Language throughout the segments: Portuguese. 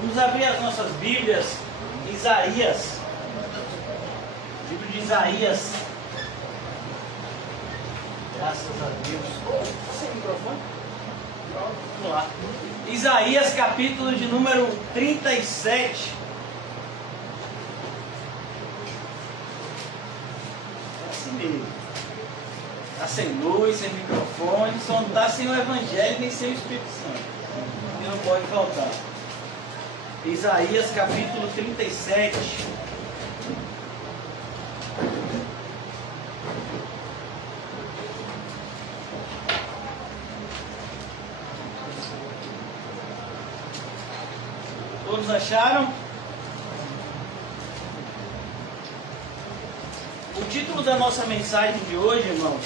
Vamos abrir as nossas Bíblias, Isaías, livro de Isaías. Graças a Deus. Sem microfone? Vamos lá. Isaías, capítulo de número 37. É assim mesmo. Está sem luz, sem microfone, só não está sem o Evangelho nem sem o Espírito Santo. E não pode faltar. Isaías, capítulo 37. Todos acharam? O título da nossa mensagem de hoje, irmãos,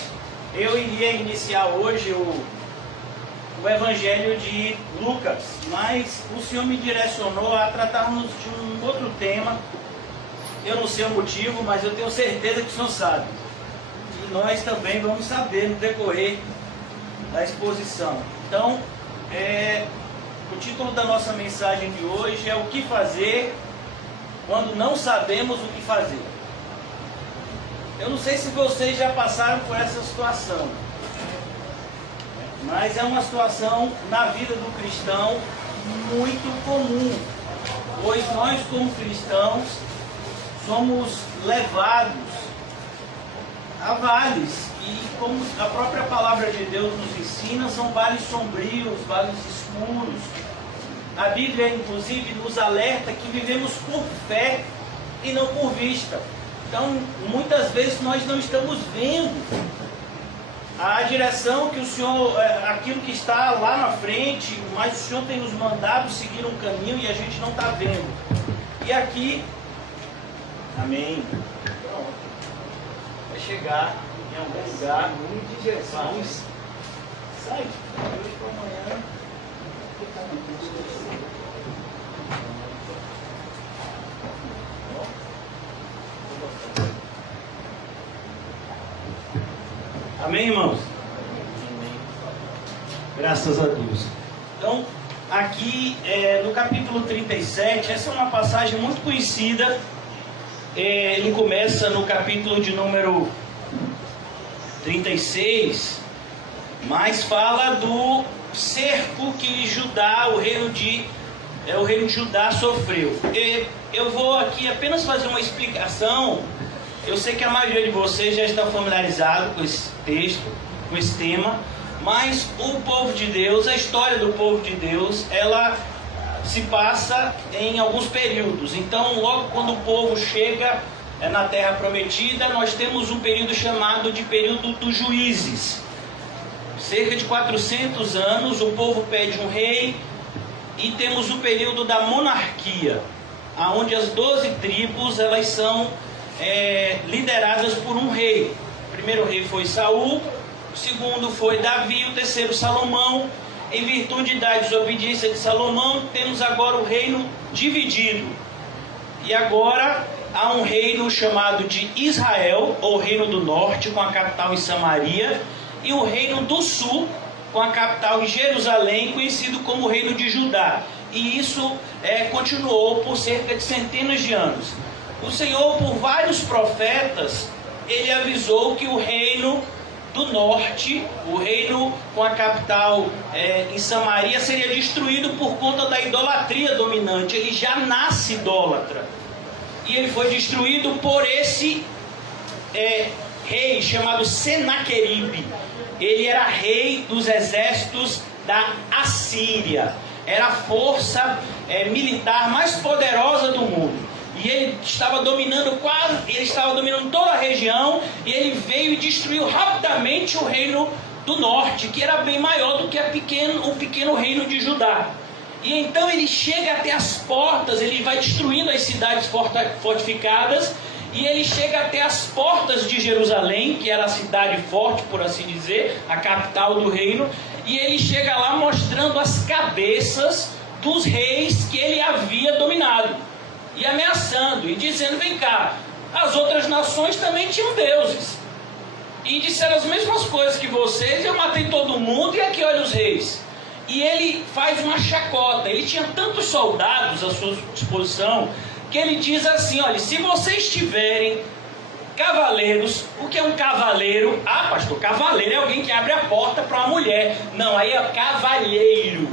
eu iria iniciar hoje o Evangelho de Lucas, mas o Senhor me direcionou a tratarmos de um outro tema. Eu não sei o motivo, mas eu tenho certeza que o Senhor sabe. E nós também vamos saber no decorrer da exposição. Então, o título da nossa mensagem de hoje é o que fazer quando não sabemos o que fazer. Eu não sei se vocês já passaram por essa situação, mas é uma situação na vida do cristão muito comum, pois nós como cristãos somos levados a vales, e como a própria palavra de Deus nos ensina, são vales sombrios, vales escuros. A Bíblia inclusive nos alerta que vivemos por fé e não por vista. Então, muitas vezes nós não estamos vendo a direção que o Senhor, aquilo que está lá na frente, mas o Senhor tem nos mandado seguir um caminho e a gente não está vendo. E aqui, amém, vai chegar em algum lugar, em nome de Jesus. Sai, hoje para amanhã. Amém, irmãos? Graças a Deus. Então, aqui no capítulo 37, essa é uma passagem muito conhecida. Ele começa no capítulo de número 36, mas fala do cerco que Judá, o reino de Judá sofreu. Eu vou aqui apenas fazer uma explicação. Eu sei que a maioria de vocês já está familiarizado com esse texto, com esse tema, mas o povo de Deus, a história do povo de Deus, ela se passa em alguns períodos. Então, logo quando o povo chega na Terra Prometida, nós temos um período chamado de período dos juízes. Cerca de 400 anos, o povo pede um rei, e temos o período da monarquia, onde as 12 tribos elas são lideradas por um rei. O primeiro rei foi Saul, o segundo foi Davi, o terceiro Salomão. Em virtude da desobediência de Salomão, temos agora o reino dividido. E agora há um reino chamado de Israel, ou Reino do Norte, com a capital em Samaria, e o Reino do Sul, com a capital em Jerusalém, conhecido como Reino de Judá. E isso continuou por cerca de centenas de anos. O Senhor, por vários profetas, ele avisou que o reino do norte, o reino com a capital em Samaria, seria destruído por conta da idolatria dominante. Ele já nasce idólatra. E ele foi destruído por esse rei chamado Senaqueribe. Ele era rei dos exércitos da Assíria. Era a força militar mais poderosa do mundo. E ele estava dominando toda a região, e ele veio e destruiu rapidamente o reino do norte, que era bem maior do que o pequeno reino de Judá. E então ele chega até as portas, ele vai destruindo as cidades fortificadas, e ele chega até as portas de Jerusalém, que era a cidade forte, por assim dizer, a capital do reino, e ele chega lá mostrando as cabeças dos reis que ele havia dominado, e ameaçando, e dizendo: vem cá, as outras nações também tinham deuses, e disseram as mesmas coisas que vocês, eu matei todo mundo, e aqui olha os reis. e ele faz uma chacota. Ele tinha tantos soldados à sua disposição que ele diz assim: olha, se vocês tiverem cavaleiros, o que é um cavaleiro? Ah, pastor, cavaleiro é alguém que abre a porta para uma mulher. Não, aí é cavalheiro.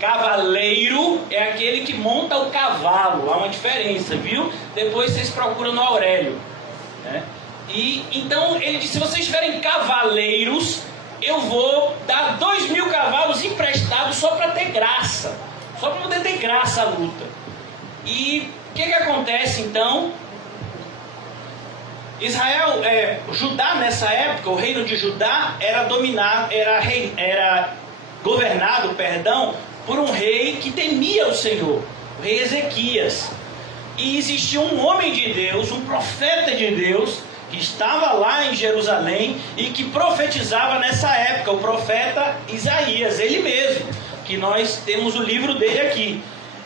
Cavaleiro é aquele que monta o cavalo. Há uma diferença, viu? Depois vocês procuram no Aurélio, né? E então ele disse: se vocês tiverem cavaleiros, eu vou dar 2.000 cavalos emprestados só para ter graça, só para poder ter graça a luta. E o que acontece então? Israel, Judá nessa época, o reino de Judá era governado, por um rei que temia o Senhor, o rei Ezequias. E existia um homem de Deus, um profeta de Deus, que estava lá em Jerusalém e que profetizava nessa época, o profeta Isaías, ele mesmo, que nós temos o livro dele aqui.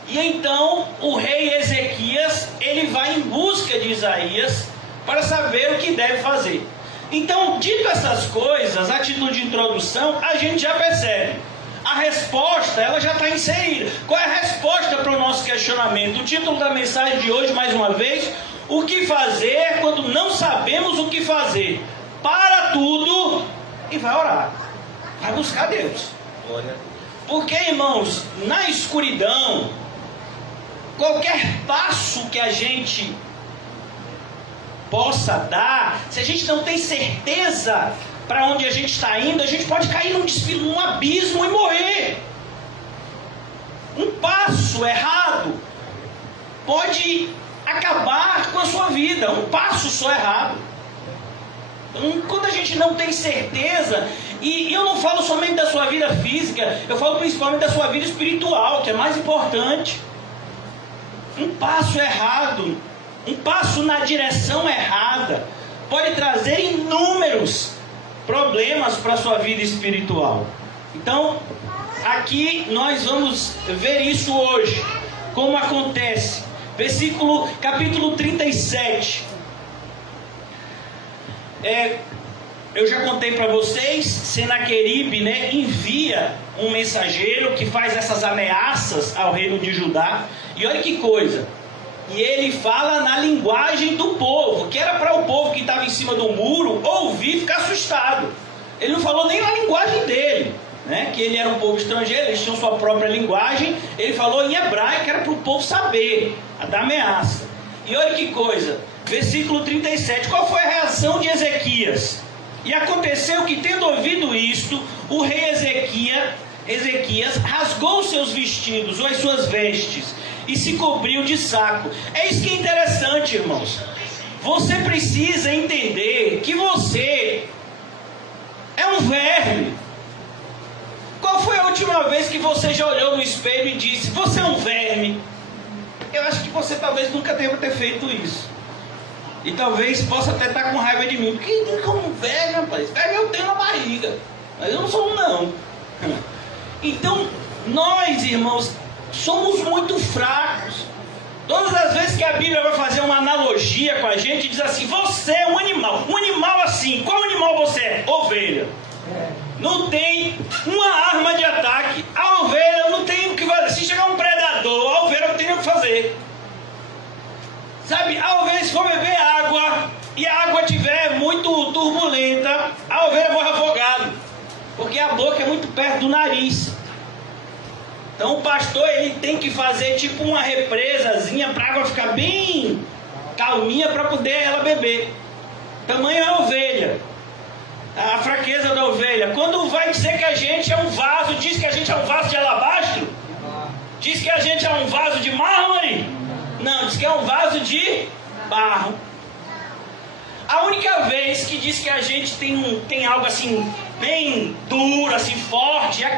E então o rei Ezequias, ele vai em busca de Isaías para saber o que deve fazer. Então, dito essas coisas, a título de introdução, a gente já percebe. A resposta, ela já está inserida. Qual é a resposta para o nosso questionamento? O título da mensagem de hoje, mais uma vez: o que fazer quando não sabemos o que fazer? Para tudo e vai orar. Vai buscar Deus. Porque, irmãos, na escuridão, qualquer passo que a gente possa dar, se a gente não tem certeza para onde a gente está indo, a gente pode cair num abismo e morrer. Um passo errado pode acabar com a sua vida, um passo só errado. Então, quando a gente não tem certeza, e eu não falo somente da sua vida física, eu falo principalmente da sua vida espiritual, que é mais importante. Um passo errado, um passo na direção errada, pode trazer inúmeros problemas para a sua vida espiritual. Então, aqui nós vamos ver isso hoje, como acontece. Capítulo 37. Eu já contei para vocês, Senaqueribe, né, envia um mensageiro que faz essas ameaças ao reino de Judá. E olha que coisa, e ele fala na linguagem do povo, que era para o povo que estava em cima do muro ouvir e ficar assustado. Ele não falou nem na linguagem dele, né? Que ele era um povo estrangeiro, eles tinham sua própria linguagem. Ele falou em hebraico, era para o povo saber da ameaça. E olha que coisa, versículo 37, qual foi a reação de Ezequias? E aconteceu que, tendo ouvido isto, o rei Ezequias rasgou seus vestidos, ou as suas vestes, e se cobriu de saco. É isso que é interessante, irmãos. Você precisa entender que você é um verme. Qual foi a última vez que você já olhou no espelho e disse: você é um verme? Eu acho que você talvez nunca deva ter feito isso. E talvez possa até estar com raiva de mim. Porque como verme, rapaz? Verme eu tenho na barriga, mas eu não sou um não. Então, nós, irmãos, somos muito fracos. Todas as vezes que a Bíblia vai fazer uma analogia com a gente, diz assim: você é um animal. Um animal assim, qual animal você é? Ovelha. Não tem uma arma de ataque. A ovelha não tem o que fazer. Se chegar um predador, a ovelha não tem o que fazer. Sabe, a ovelha, se for beber água e a água estiver muito turbulenta, a ovelha morre afogada, porque a boca é muito perto do nariz. Então o pastor, ele tem que fazer tipo uma represazinha para a água ficar bem calminha para poder ela beber. Tamanho é a ovelha, a fraqueza da ovelha. Quando vai dizer que a gente é um vaso, diz que a gente é um vaso de alabastro? Diz que a gente é um vaso de mármore? Não, diz que é um vaso de barro. A única vez que diz que a gente tem algo assim bem duro, assim forte, é a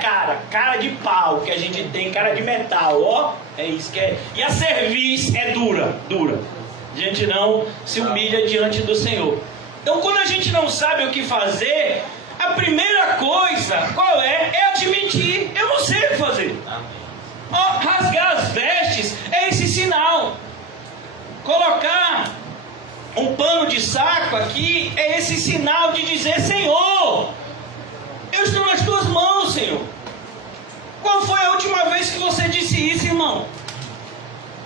cara de pau que a gente tem, cara de metal, ó, é isso que é. E a cerviz é dura. A gente não se humilha diante do Senhor. Então, quando a gente não sabe o que fazer, a primeira coisa, qual é? É admitir: eu não sei o que fazer. Ó, rasgar as vestes é esse sinal. Colocar um pano de saco aqui é esse sinal de dizer: Senhor, eu estou nas tuas mãos, Senhor. Qual foi a última vez que você disse isso, irmão?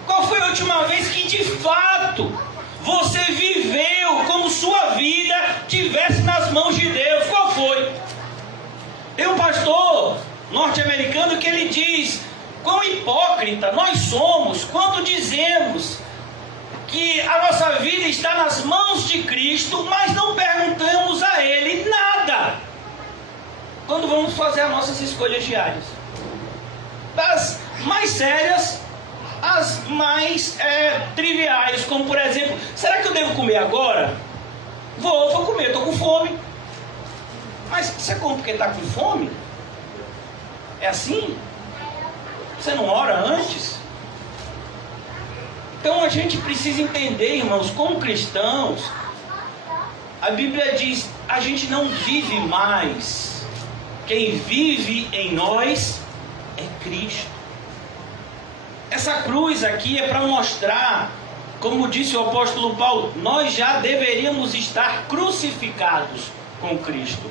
Qual foi a última vez que de fato você viveu como sua vida estivesse nas mãos de Deus? Qual foi? Tem um pastor norte-americano que ele diz: quão hipócrita nós somos quando dizemos que a nossa vida está nas mãos de Cristo, mas não perguntamos a Ele nada quando vamos fazer as nossas escolhas diárias. Das mais sérias às mais triviais, como por exemplo: será que eu devo comer agora? Vou comer, estou com fome. Mas você come porque está com fome? É assim? Você não ora antes? Então a gente precisa entender, irmãos, como cristãos, a Bíblia diz: a gente não vive mais. Quem vive em nós é Cristo. Essa cruz aqui é para mostrar, como disse o apóstolo Paulo, nós já deveríamos estar crucificados com Cristo.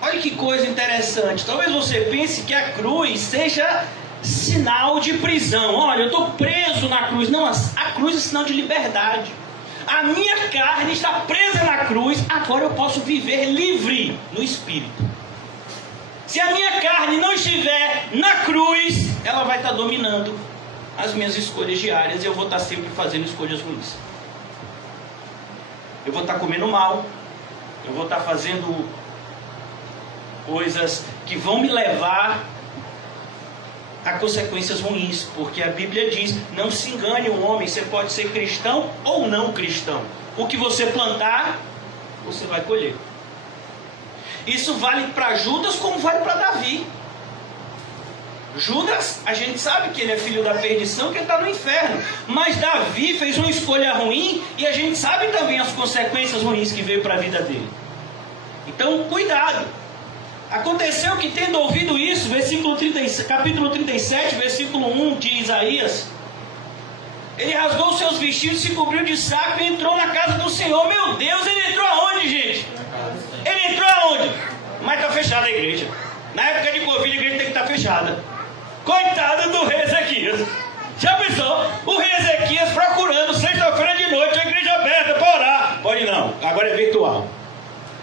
Olha que coisa interessante. Talvez você pense que a cruz seja sinal de prisão. Olha, eu estou preso na cruz. Não, a cruz é sinal de liberdade. A minha carne está presa na cruz, agora eu posso viver livre no Espírito. Se a minha carne não estiver na cruz, ela vai estar dominando as minhas escolhas diárias e eu vou estar sempre fazendo escolhas ruins. Eu vou estar comendo mal, eu vou estar fazendo coisas que vão me levar a consequências ruins, porque a Bíblia diz: não se engane o homem, você pode ser cristão ou não cristão. O que você plantar, você vai colher. Isso vale para Judas como vale para Davi. Judas, a gente sabe que ele é filho da perdição, que ele está no inferno. Mas Davi fez uma escolha ruim e a gente sabe também as consequências ruins que veio para a vida dele. Então, cuidado. Aconteceu que, tendo ouvido isso, capítulo 37, versículo 1 de Isaías, ele rasgou seus vestidos, se cobriu de saco e entrou na casa do Senhor. Meu Deus, ele entrou aonde, gente? Ele entrou aonde? Mas está fechada a igreja. Na época de Covid, a igreja tem que estar fechada. Coitado do rei Ezequias. Já pensou? O rei Ezequias procurando sexta-feira de noite a igreja aberta para orar. Pode não, agora é virtual.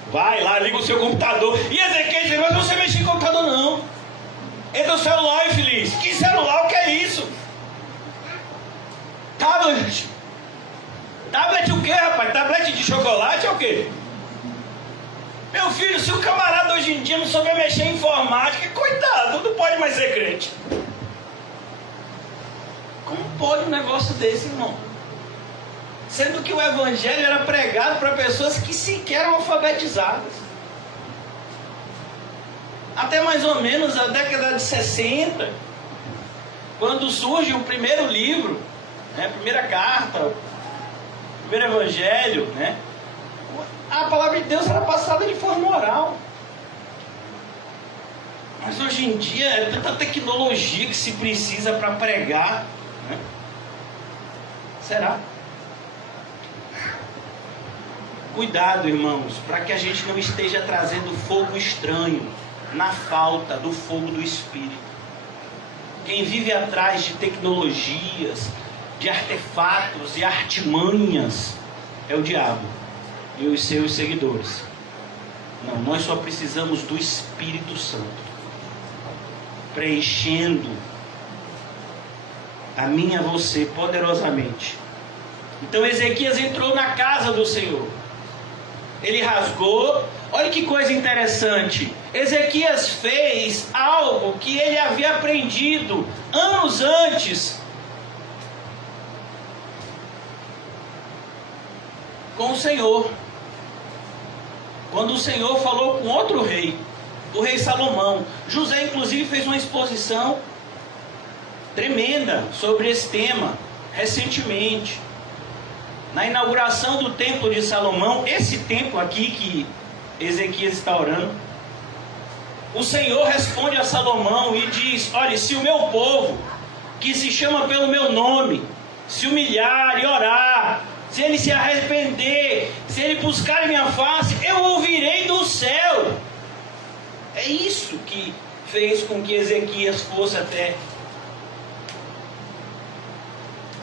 Vai lá, liga o seu computador. E Ezequias diz: mas você mexe em computador não. Entra no celular, infeliz. Que celular? O que é isso? Tablet. Tablet o que, rapaz? Tablet de chocolate é o quê? Meu filho, se o camarada hoje em dia não souber mexer em informática, coitado, não pode mais ser crente. Como pode um negócio desse, irmão? Sendo que o evangelho era pregado para pessoas que sequer eram alfabetizadas. Até mais ou menos a década de 60, quando surge o primeiro livro, a primeira carta, o primeiro evangelho, a palavra de Deus era passada de forma oral. Mas hoje em dia é tanta tecnologia que se precisa para pregar. Será? Cuidado, irmãos, para que a gente não esteja trazendo fogo estranho na falta do fogo do Espírito. Quem vive atrás de tecnologias, de artefatos e artimanhas é o diabo e os seus seguidores. Não, nós só precisamos do Espírito Santo preenchendo a mim e a você poderosamente. Então Ezequias entrou na casa do Senhor. Ele rasgou. Olha que coisa interessante. Ezequias fez algo que ele havia aprendido anos antes com o Senhor. Quando o Senhor falou com outro rei, o rei Salomão. José inclusive fez uma exposição tremenda sobre esse tema recentemente. Na inauguração do templo de Salomão, esse templo aqui que Ezequias está orando, o Senhor responde a Salomão e diz: olha, se o meu povo, que se chama pelo meu nome, se humilhar e orar, se ele se arrepender, se ele buscar minha face, eu ouvirei do céu. É isso que fez com que Ezequias fosse até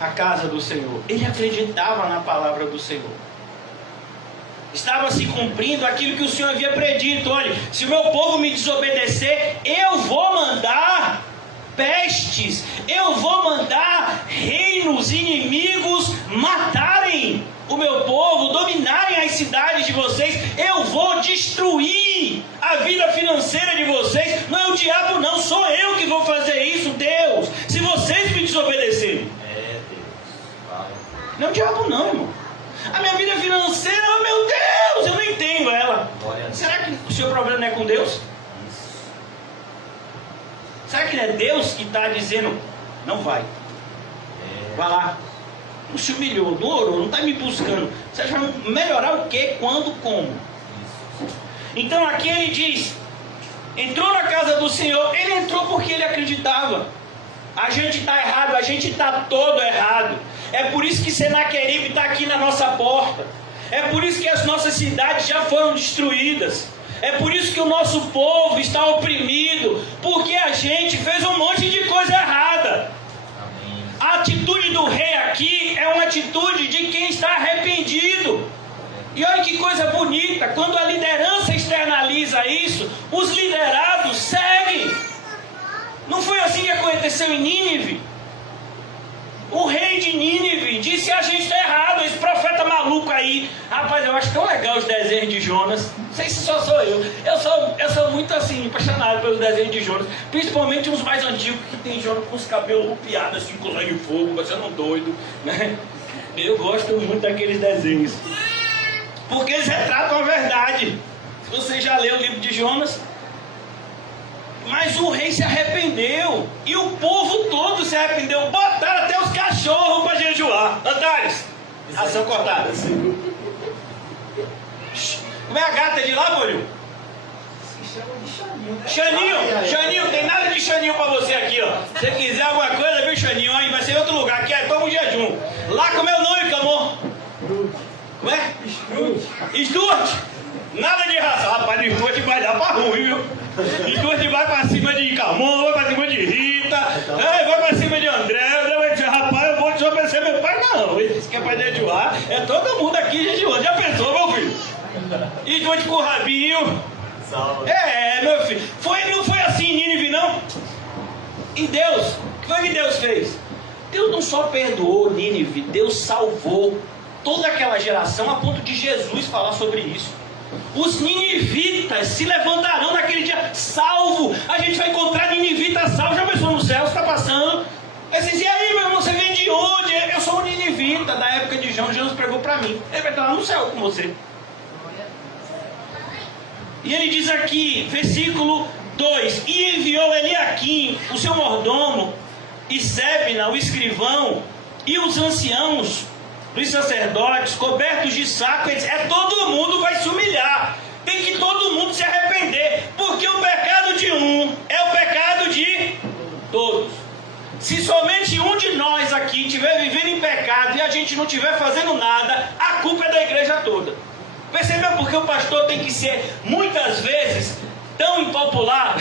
a casa do Senhor. Ele acreditava na palavra do Senhor. Estava se cumprindo aquilo que o Senhor havia predito. Olha, se o meu povo me desobedecer, eu vou mandar pestes, eu vou mandar reinos inimigos matarem o meu povo, dominarem as cidades de vocês, eu vou destruir a vida financeira de vocês. Não é o diabo não, sou eu que vou fazer isso, Deus, se vocês me desobedecerem. Não é o diabo não, irmão. A minha vida financeira, oh meu Deus, eu não entendo ela. Será que o seu problema não é com Deus? Será que não é Deus que está dizendo, não vai? Vai lá. Não se humilhou, não orou, não está me buscando. Você vai melhorar o que, quando, como? Então aqui ele diz, entrou na casa do Senhor, ele entrou porque ele acreditava. A gente está errado, a gente está todo errado. É por isso que Senaqueribe está aqui na nossa porta. É por isso que as nossas cidades já foram destruídas. É por isso que o nosso povo está oprimido. Porque a gente fez um monte de coisa errada. Amém. A atitude do rei aqui é uma atitude de quem está arrependido. E olha que coisa bonita. Quando a liderança externaliza isso, os liderados seguem. Não foi assim que aconteceu em Nínive? O rei de Nínive disse, a gente está errado, esse profeta maluco aí. Rapaz, eu acho tão legal os desenhos de Jonas. Não sei se só sou eu. Eu sou muito assim, apaixonado pelos desenhos de Jonas. Principalmente os mais antigos, que tem Jonas com os cabelos rupiados, assim, com sangue de fogo, parecendo um doido, né? Eu gosto muito daqueles desenhos. Porque eles retratam a verdade. Se você já leu o livro de Jonas... Mas o rei se arrependeu. E o povo todo se arrependeu. Botaram até os cachorros para jejuar. Antares, ação cortada. Como é a gata de lá, Bolho? Se chama de Xaninho. Xaninho, tem nada de Xaninho para você aqui, ó. Se você quiser alguma coisa, viu, Xaninho? Aí vai ser em outro lugar. Aqui é toma um jejum. Lá, como é o nome, Camor? Como é? Stuart. Nada de raça. Rapaz, Stuart vai dar para ruim, viu? Stuart vai para cima de Camon, vai para cima de Rita, vai para cima de André. André vai dizer, rapaz, eu vou desobedecer meu pai. Não, ele disse que é para jejuar. É todo mundo aqui jejuando. Já pensou, meu filho? Stuart com o rabinho. Meu filho. Não foi assim em Nínive, não? E Deus, o que foi que Deus fez? Deus não só perdoou Nínive, Deus salvou toda aquela geração a ponto de Jesus falar sobre isso. Os ninivitas se levantarão naquele dia salvo. A gente vai encontrar ninivita salvo. Já pensou no céu, está passando. E aí, meu irmão, você vem de onde? Eu sou um ninivita da época de João. Jesus pregou para mim. Ele vai estar lá no céu com você. E ele diz aqui, versículo 2: e enviou Eliaquim, o seu mordomo, e Sebna, o escrivão, e os anciãos dos sacerdotes, cobertos de saco. Ele diz, todo mundo vai se humilhar, tem que todo mundo se arrepender, porque o pecado de um é o pecado de todos. Se somente um de nós aqui estiver vivendo em pecado e a gente não estiver fazendo nada, a culpa é da igreja toda. Percebeu porque o pastor tem que ser muitas vezes tão impopular?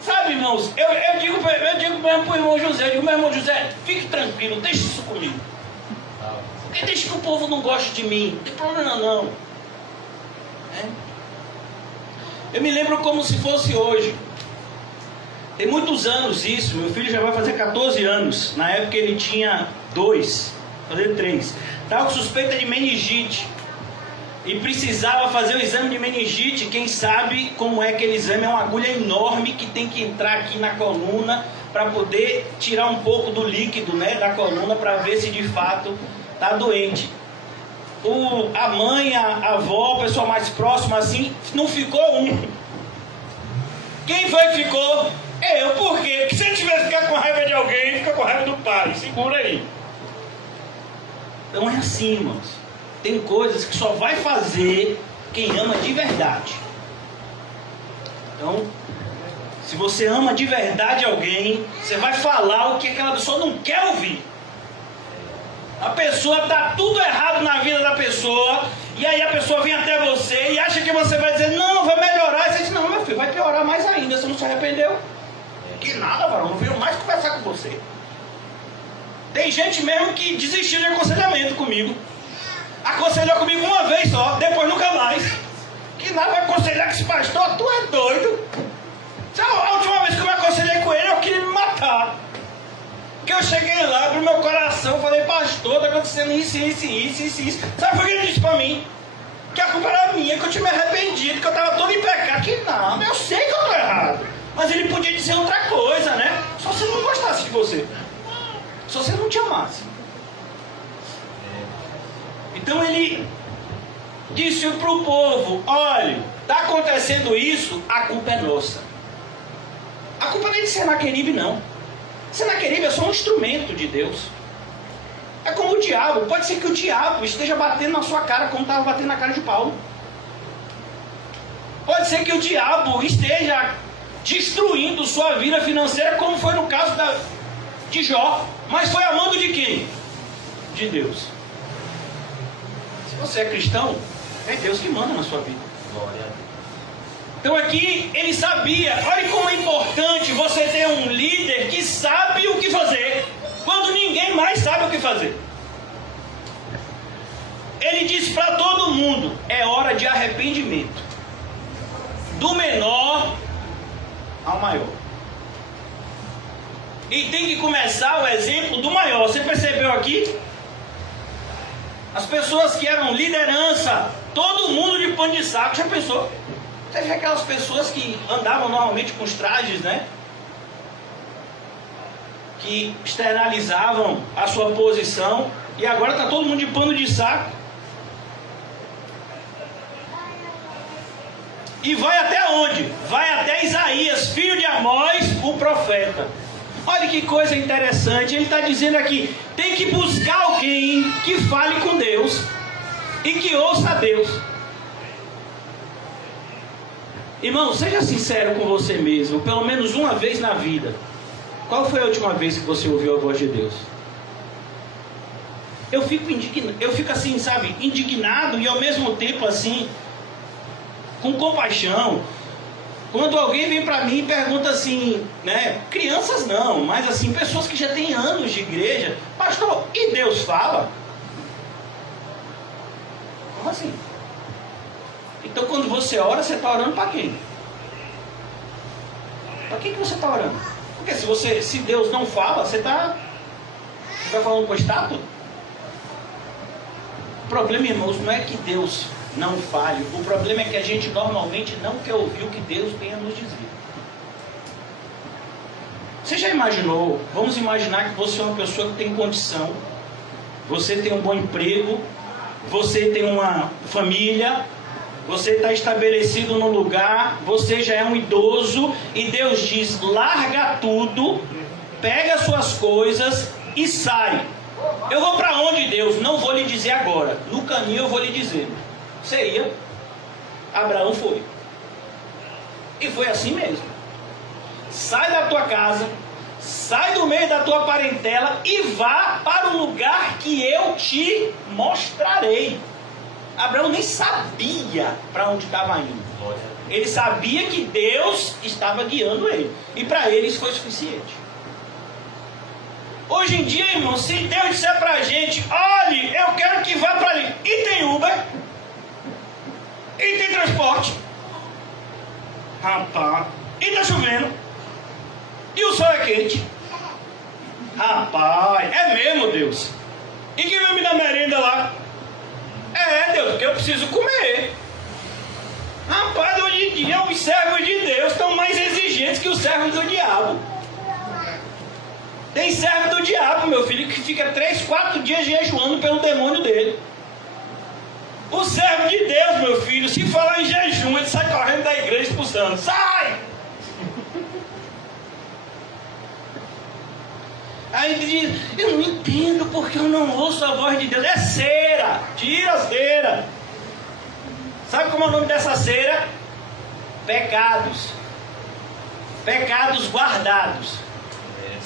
Sabe, irmãos, eu digo mesmo para o irmão José, meu irmão José, fique tranquilo, deixe isso comigo. Porque deixa que o povo não goste de mim, não tem problema não. Eu me lembro como se fosse hoje. Tem muitos anos isso, meu filho já vai fazer 14 anos. Na época ele tinha 2, fazer 3. Estava com suspeita de meningite. E precisava fazer o exame de meningite. Quem sabe como é aquele exame? É uma agulha enorme que tem que entrar aqui na coluna para poder tirar um pouco do líquido, né, da coluna, para ver se de fato está doente. A mãe, a avó, o pessoal mais próximo assim, não ficou um. Quem foi que ficou? Eu. Por quê? Porque se ele tiver que ficar com raiva de alguém, fica com raiva do pai. Segura aí. Então é assim, irmãos. Tem coisas que só vai fazer quem ama de verdade. Então, se você ama de verdade alguém, você vai falar o que aquela pessoa não quer ouvir. A pessoa está tudo errado na vida da pessoa E aí a pessoa vem até você e acha que você vai dizer, não, vai melhorar. E você diz, não, meu filho, vai piorar mais ainda, você não se arrependeu. Que nada, varão, não venho mais conversar com você. Tem gente mesmo que desistiu de aconselhamento comigo. Aconselhou comigo uma vez só, depois nunca mais. Que nada, vai aconselhar com esse pastor, tu é doido. A última vez que eu me aconselhei com ele, eu queria me matar. Porque eu cheguei lá, abri meu coração, falei, pastor, tá acontecendo isso. Sabe por que ele disse pra mim? Que a culpa era minha, que eu tinha me arrependido, que eu tava todo em pecado. Que não, eu sei que eu tô errado. Mas ele podia dizer outra coisa, né? Só se ele não gostasse de você. Só se ele não te amasse. Então ele disse pro povo, olha, tá acontecendo isso, a culpa é nossa. A culpa não é de Senaqueribe, não. Senaqueribe é só um instrumento de Deus. É como o diabo. Pode ser que o diabo esteja batendo na sua cara como estava batendo na cara de Paulo. Pode ser que o diabo esteja destruindo sua vida financeira, como foi no caso de Jó. Mas foi a mando de quem? De Deus. Se você é cristão, é Deus que manda na sua vida. Glória a Deus. Então aqui ele sabia, olha como é importante você ter um líder que sabe o que fazer, quando ninguém mais sabe o que fazer. Ele disse para todo mundo, é hora de arrependimento, do menor ao maior. E tem que começar o exemplo do maior. Você percebeu aqui? As pessoas que eram liderança, todo mundo de pano de saco, já pensou? Você vê aquelas pessoas que andavam normalmente com os trajes, né? Que externalizavam a sua posição. E agora está todo mundo de pano de saco. E vai até onde? Vai até Isaías, filho de Amós, o profeta. Olha que coisa interessante. Ele está dizendo aqui, tem que buscar alguém que fale com Deus e que ouça a Deus. Irmão, seja sincero com você mesmo, pelo menos uma vez na vida. Qual foi a última vez que você ouviu a voz de Deus? Eu fico assim, sabe, indignado e ao mesmo tempo assim, com compaixão. Quando alguém vem para mim e pergunta assim, né, crianças não, mas assim, pessoas que já têm anos de igreja, pastor, e Deus fala? Como assim? Então quando você ora, você está orando para quem? Para quem que você está orando? Porque se Deus não fala, você está falando com a estátua? O problema, irmãos, não é que Deus não fale. O problema é que a gente normalmente não quer ouvir o que Deus tem a nos dizer. Você já imaginou? Vamos imaginar que você é uma pessoa que tem condição, você tem um bom emprego, você tem uma família, você está estabelecido num lugar, você já é um idoso e Deus diz, larga tudo, pega suas coisas e sai. Eu vou para onde, Deus? Não vou lhe dizer agora, no caminho eu vou lhe dizer. Você ia. Abraão foi. E foi assim mesmo. Sai da tua casa, sai do meio da tua parentela e vá para o lugar que eu te mostrarei. Abraão nem sabia para onde estava indo. Ele sabia que Deus estava guiando ele. E para ele isso foi suficiente. Hoje em dia, irmão, se Deus disser para a gente, olhe, eu quero que vá para ali. E tem Uber? E tem transporte? Rapaz. E tá chovendo? E o sol é quente? Rapaz, é mesmo, Deus. E quem vai me dar merenda lá? É, Deus, porque eu preciso comer. Rapaz, hoje em dia os servos de Deus estão mais exigentes que os servos do diabo. Tem servo do diabo, meu filho, que fica 3, 4 dias jejuando pelo demônio dele. O servo de Deus, meu filho, se falar em jejum, ele sai correndo da igreja expulsando. Sai! Aí ele diz, eu não entendo porque eu não ouço a voz de Deus. É cera, tira a cera. Sabe como é o nome dessa cera? Pecados. Pecados guardados.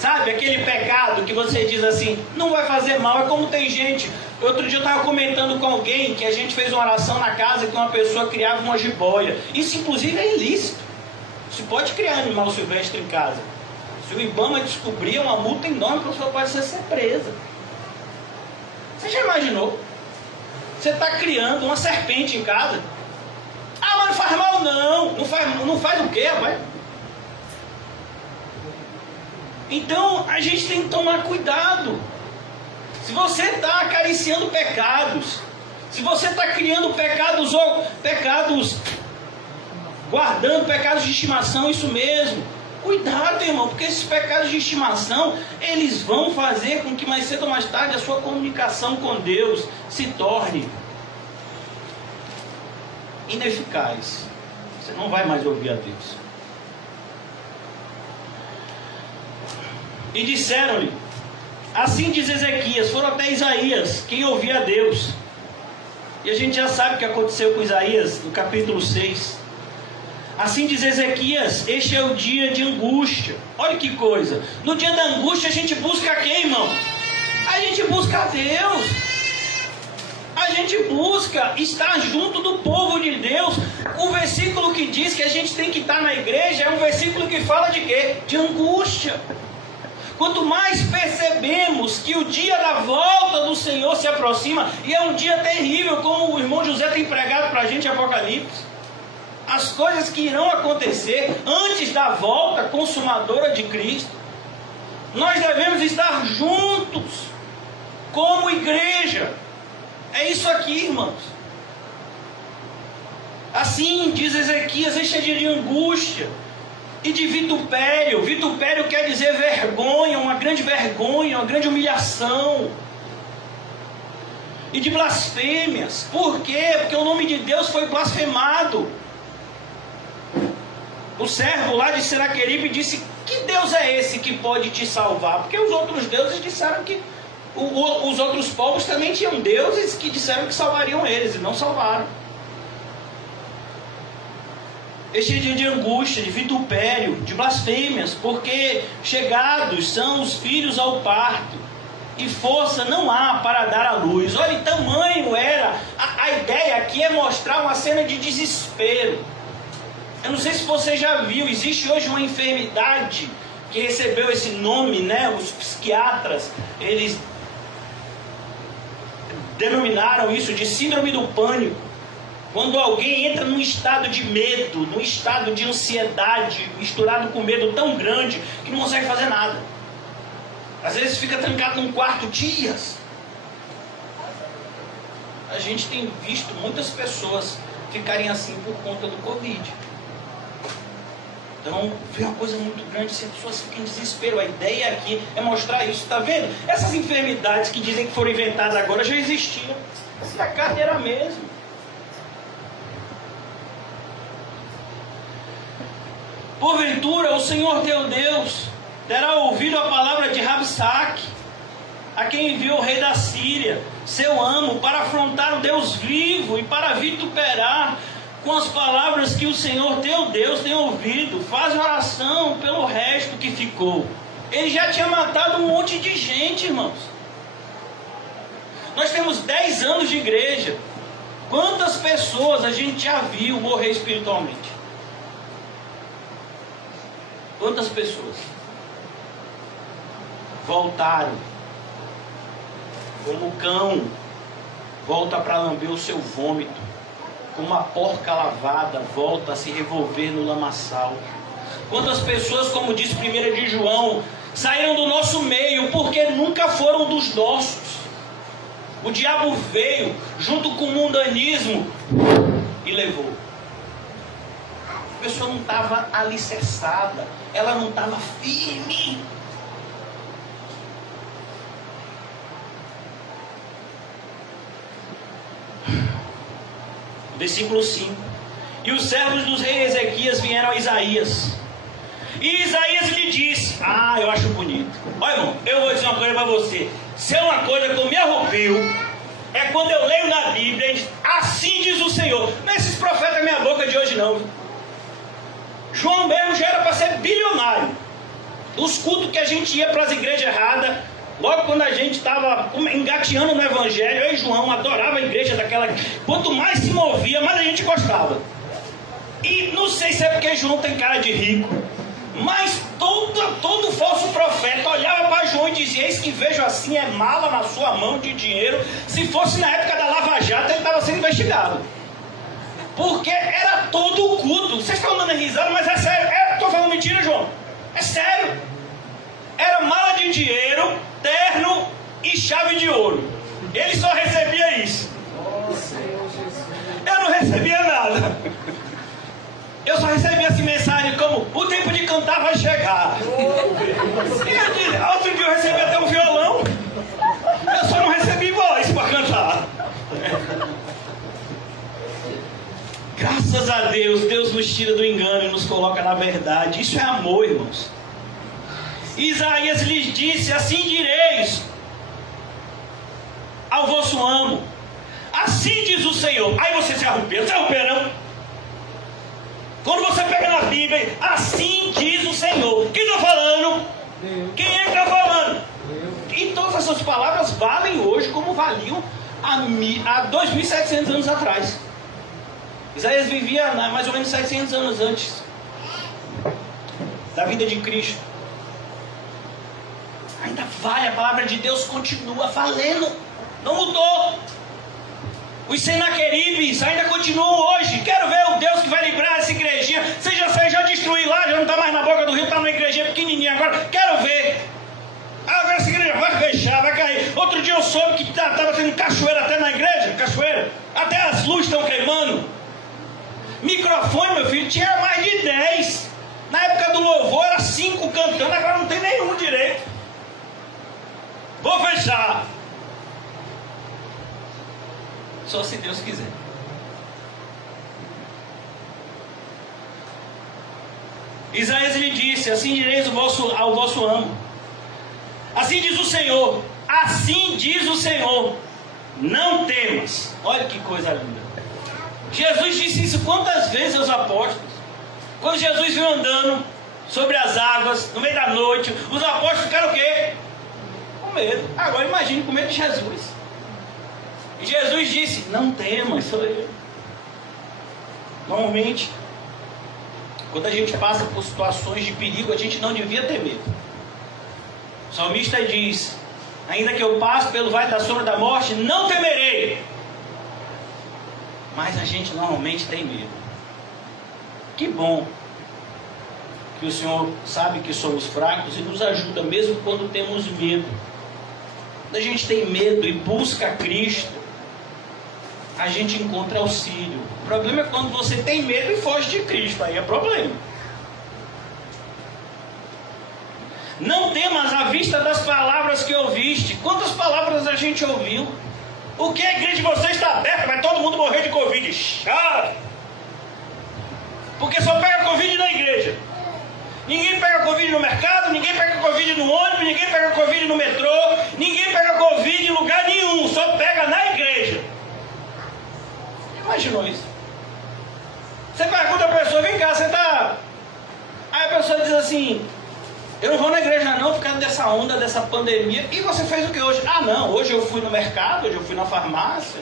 Sabe, aquele pecado que você diz assim, não vai fazer mal. É como tem gente. Outro dia eu estava comentando com alguém que a gente fez uma oração na casa que uma pessoa criava uma jiboia. Isso inclusive é ilícito. Se pode criar animal silvestre em casa. Se o IBAMA descobrir, é uma multa enorme, a pessoa pode ser presa. Você já imaginou? Você está criando uma serpente em casa. Ah, mas não faz mal não. Não faz o quê, rapaz? Então a gente tem que tomar cuidado. Se você está acariciando pecados, se você está criando pecados ou pecados, guardando pecados de estimação, isso mesmo. Cuidado, irmão, porque esses pecados de estimação, eles vão fazer com que mais cedo ou mais tarde a sua comunicação com Deus se torne ineficaz. Você não vai mais ouvir a Deus. E disseram-lhe, assim diz Ezequias, foram até Isaías, quem ouvia a Deus. E a gente já sabe o que aconteceu com Isaías, no capítulo 6. Assim diz Ezequias, este é o dia de angústia. Olha que coisa. No dia da angústia a gente busca quem, irmão? A gente busca a Deus. A gente busca estar junto do povo de Deus. O versículo que diz que a gente tem que estar na igreja é um versículo que fala de quê? De angústia. Quanto mais percebemos que o dia da volta do Senhor se aproxima, e é um dia terrível, como o irmão José tem pregado para a gente em Apocalipse, as coisas que irão acontecer antes da volta consumadora de Cristo, nós devemos estar juntos, como igreja. É isso aqui, irmãos. Assim diz Ezequias, este é dia de angústia e de vitupério. Vitupério quer dizer vergonha, uma grande vergonha, uma grande humilhação. E de blasfêmias. Por quê? Porque o nome de Deus foi blasfemado. O servo lá de Senaqueribe disse, que Deus é esse que pode te salvar? Porque os outros deuses disseram que os outros povos também tinham deuses que disseram que salvariam eles, e não salvaram. Este é dia de angústia, de vitupério, de blasfêmias, porque chegados são os filhos ao parto, e força não há para dar à luz. Olha, tamanho era, a ideia aqui é mostrar uma cena de desespero. Eu não sei se você já viu, existe hoje uma enfermidade que recebeu esse nome, né? Os psiquiatras, eles denominaram isso de síndrome do pânico. Quando alguém entra num estado de medo, num estado de ansiedade, misturado com medo tão grande, que não consegue fazer nada. Às vezes fica trancado num quarto dias. A gente tem visto muitas pessoas ficarem assim por conta do Covid. Então, vem uma coisa muito grande, se as pessoas ficam em desespero. A ideia aqui é mostrar isso, está vendo? Essas enfermidades que dizem que foram inventadas agora já existiam. Se a carne era a mesma. Porventura, o Senhor teu Deus terá ouvido a palavra de Rabsaque, a quem enviou o rei da Síria, seu amo, para afrontar o Deus vivo e para vituperar com as palavras que o Senhor teu Deus tem ouvido. Faz oração pelo resto que ficou. Ele já tinha matado um monte de gente, irmãos. Nós temos 10 anos de igreja. Quantas pessoas a gente já viu morrer espiritualmente? Quantas pessoas voltaram como o cão volta para lamber o seu vômito, como uma porca lavada volta a se revolver no lamaçal? Quantas pessoas, como diz 1 de João, saíram do nosso meio porque nunca foram dos nossos? O diabo veio junto com o mundanismo e levou. A pessoa não estava alicerçada, ela não estava firme. Versículo 5. E os servos dos reis Ezequias vieram a Isaías. E Isaías lhe disse, eu acho bonito. Olha, irmão, eu vou dizer uma coisa para você. Se é uma coisa que eu me arrepio, é quando eu leio na Bíblia, assim diz o Senhor. Não é esses profetas meia boca de hoje não. João mesmo já era para ser bilionário. Os cultos que a gente ia para as igrejas erradas, logo quando a gente estava engateando no evangelho, eu e João adorava a igreja daquela. Quanto mais se movia, mais a gente gostava. E não sei se é porque João tem cara de rico, mas todo falso profeta olhava para João e dizia: eis que vejo assim, é mala na sua mão de dinheiro. Se fosse na época da Lava Jato, ele estava sendo investigado. Porque era todo o culto. Vocês estão dando risada, mas é sério. Estou falando mentira, João? É sério. Era mala de dinheiro, terno e chave de ouro. Ele só recebia isso. Eu não recebia nada. Eu só recebia essa mensagem como: o tempo de cantar vai chegar. E outro dia eu recebi até um violão. Eu só não recebi voz para cantar. Graças a Deus, Deus nos tira do engano e nos coloca na verdade. Isso é amor, irmãos. Isaías lhes disse: assim direis ao vosso amo, assim diz o Senhor. Aí você se arrupia, não? Quando você pega na Bíblia, assim diz o Senhor. Quem está falando? Deus. Quem é que está falando? Deus. E todas essas palavras valem hoje como valiam há 2.700 anos atrás. Isaías vivia mais ou menos 700 anos antes da vida de Cristo. Ainda vale, a palavra de Deus continua valendo, não mudou. Os Senaqueribes ainda continuam hoje. Quero ver o Deus que vai livrar essa igrejinha. Você já destruiu lá, já não está mais na boca do rio, está numa igrejinha pequenininha agora. Quero ver. Agora essa igreja vai fechar, vai cair. Outro dia eu soube que estava tendo cachoeira até na igreja. Cachoeira. Até as luzes estão queimando. Microfone, meu filho, tinha mais de 10. Na época do louvor era 5 cantando, agora não tem nenhum direito. Vou fechar. Só se Deus quiser. Isaías lhe disse: assim direis ao vosso amo. Assim diz o Senhor. Assim diz o Senhor. Não temas. Olha que coisa linda. Jesus disse isso quantas vezes aos apóstolos? Quando Jesus veio andando sobre as águas, no meio da noite, os apóstolos ficaram o quê? Com medo. Agora imagine com medo de Jesus. E Jesus disse: não temas, sou eu. Normalmente, quando a gente passa por situações de perigo, a gente não devia ter medo. O salmista diz: ainda que eu passe pelo vale da sombra da morte, não temerei. Mas a gente normalmente tem medo. Que bom que o Senhor sabe que somos fracos e nos ajuda mesmo quando temos medo. Quando a gente tem medo e busca Cristo, a gente encontra auxílio. O problema é quando você tem medo e foge de Cristo. Aí é problema. Não temas à vista das palavras que ouviste. Quantas palavras a gente ouviu? O que a igreja de vocês está aberta? Vai todo mundo morrer de Covid. Chave! Porque só pega Covid na igreja. Ninguém pega Covid no mercado, ninguém pega Covid no ônibus, ninguém pega Covid no metrô, ninguém pega Covid em lugar nenhum, só pega na igreja. Imaginou isso? Você pergunta a pessoa: vem cá, você está... Aí a pessoa diz assim: eu não vou na igreja não, por causa dessa onda, dessa pandemia. E você fez o que hoje? Ah não, hoje eu fui no mercado, hoje eu fui na farmácia.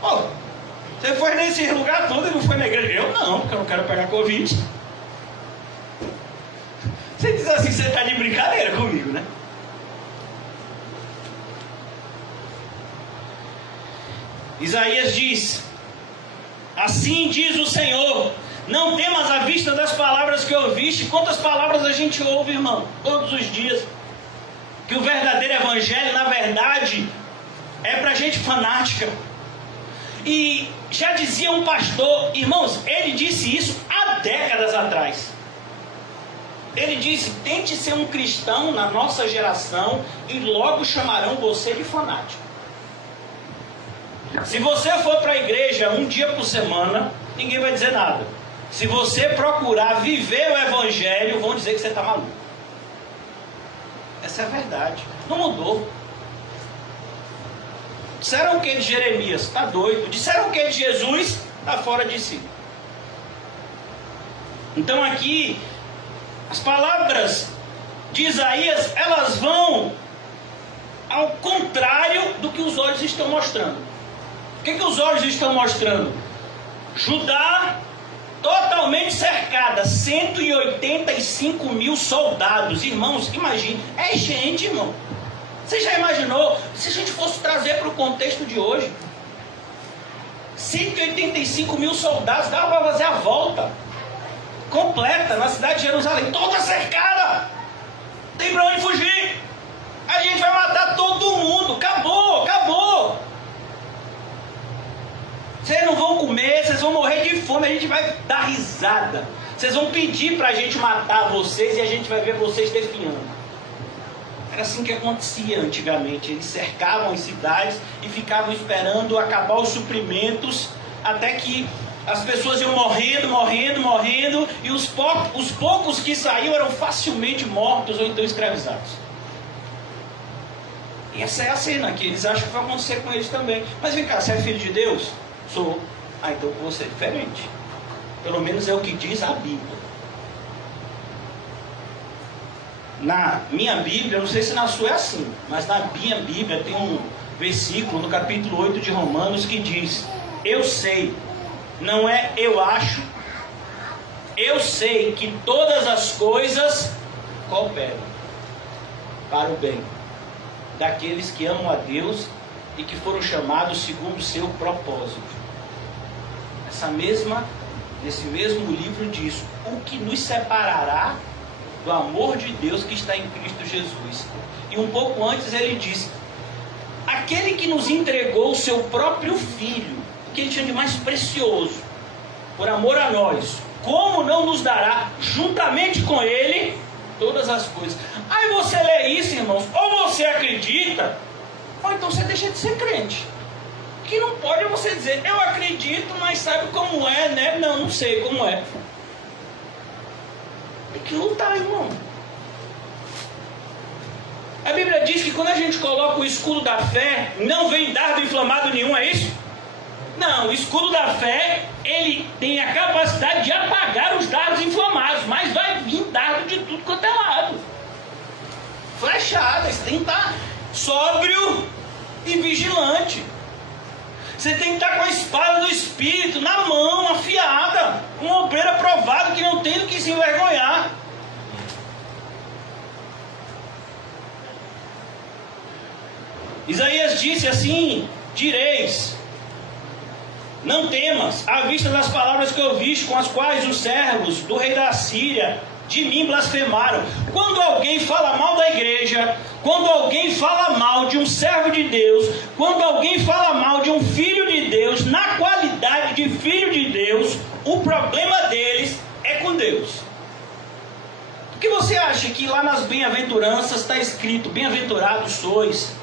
Pô, você foi nesse lugar todo e não foi na igreja? Eu não, porque eu não quero pegar Covid. Você diz assim, você está de brincadeira comigo, né? Isaías diz: assim diz o Senhor, não temas à vista das palavras que ouviste. Quantas palavras a gente ouve, irmão, todos os dias? Que o verdadeiro evangelho, na verdade, é para gente fanática. E já dizia um pastor, irmãos, ele disse isso há décadas atrás. Ele disse: tente ser um cristão na nossa geração e logo chamarão você de fanático. Se você for para a igreja um dia por semana, ninguém vai dizer nada. Se você procurar viver o evangelho, vão dizer que você está maluco. Essa é a verdade. Não mudou. Disseram o que de Jeremias? Está doido. Disseram o que de Jesus? Está fora de si. Então aqui, as palavras de Isaías, elas vão ao contrário do que os olhos estão mostrando. O que os olhos estão mostrando? Judá totalmente cercada, 185 mil soldados. Irmãos, imagine, é gente, irmão. Você já imaginou, se a gente fosse trazer para o contexto de hoje, 185 mil soldados, dava para fazer a volta completa na cidade de Jerusalém, toda cercada, tem para onde fugir, a gente vai matar todo mundo, acabou. Vocês não vão comer, vocês vão morrer de fome, a gente vai dar risada, vocês vão pedir para a gente matar vocês e a gente vai ver vocês definhando. Era assim que acontecia antigamente. Eles cercavam as cidades e ficavam esperando acabar os suprimentos, até que as pessoas iam morrendo, e os poucos que saíam eram facilmente mortos ou então escravizados. E essa é a cena que eles acham que vai acontecer com eles também. Mas vem cá, você é filho de Deus? Sou. Ah, então você é diferente. Pelo menos é o que diz a Bíblia. Na minha Bíblia, não sei se na sua é assim, mas na minha Bíblia tem um versículo no capítulo 8 de Romanos que diz: eu sei, não é eu acho, eu sei que todas as coisas cooperam para o bem daqueles que amam a Deus e que foram chamados segundo o seu propósito. Nesse mesmo livro diz: o que nos separará do amor de Deus que está em Cristo Jesus. E um pouco antes ele diz: aquele que nos entregou o seu próprio Filho, o que ele tinha de mais precioso, por amor a nós, como não nos dará juntamente com ele todas as coisas? Aí você lê isso, irmãos, ou você acredita, ou então você deixa de ser crente. O que não pode é você dizer: eu acredito, mas sabe como é, né? Não sei como é. Tem que lutar, irmão. A Bíblia diz que quando a gente coloca o escudo da fé, não vem dardo inflamado nenhum, é isso? Não, o escudo da fé, ele tem a capacidade de apagar os dardos inflamados, mas vai vir dardo de tudo quanto é lado. Flechada, você tem que estar sóbrio e vigilante. Você tem que estar com a espada do Espírito na mão, afiada, um obreiro aprovado que não tem do que se envergonhar. Isaías disse assim: direis, não temas, à vista das palavras que ouviste, com as quais os servos do rei da Síria de mim blasfemaram. Quando alguém fala mal da igreja, quando alguém fala mal de um servo de Deus, quando alguém fala mal de um filho de Deus, na qualidade de filho de Deus, o problema deles é com Deus. Por que você acha que lá nas bem-aventuranças está escrito: bem-aventurados sois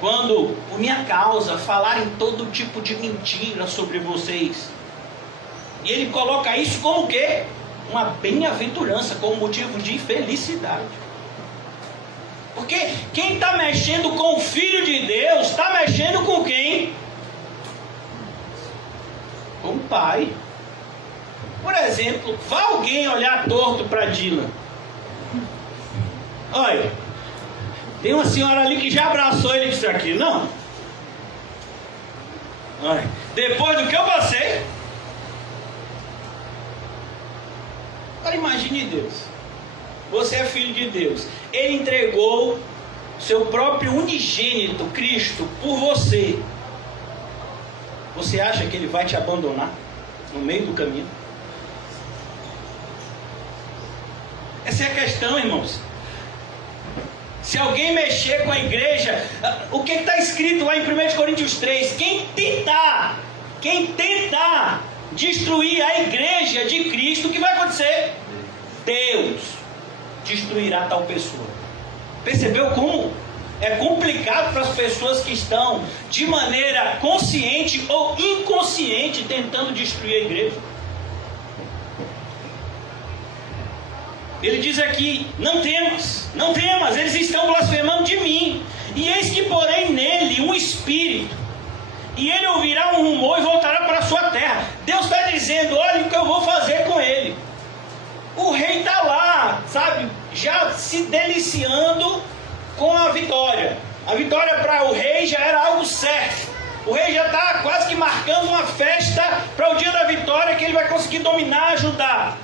quando por minha causa falarem todo tipo de mentira sobre vocês? E ele coloca isso como o quê? Uma bem-aventurança, como motivo de felicidade. Porque quem está mexendo com o Filho de Deus, está mexendo com quem? Com o Pai. Por exemplo, vai alguém olhar torto para Dila. Olha, tem uma senhora ali que já abraçou ele e disse aqui: não. Olha, depois do que eu passei. Agora imagine Deus. Você é filho de Deus. Ele entregou seu próprio unigênito, Cristo, por você. Você acha que ele vai te abandonar no meio do caminho? Essa é a questão, irmãos. Se alguém mexer com a igreja, o que está escrito lá em 1 Coríntios 3? Quem tentar destruir a igreja de Cristo, o que vai acontecer? Deus destruirá tal pessoa. Percebeu como é complicado para as pessoas que estão de maneira consciente ou inconsciente tentando destruir a igreja? Ele diz aqui: não temas, eles estão blasfemando de mim. E eis que porém nele um espírito, e ele ouvirá um rumor e voltará para a sua terra. Deus está dizendo: olha o que eu vou fazer com ele. O rei está lá, sabe, já se deliciando com a vitória. A vitória para o rei já era algo certo. O rei já está quase que marcando uma festa para o dia da vitória, que ele vai conseguir dominar, ajudar.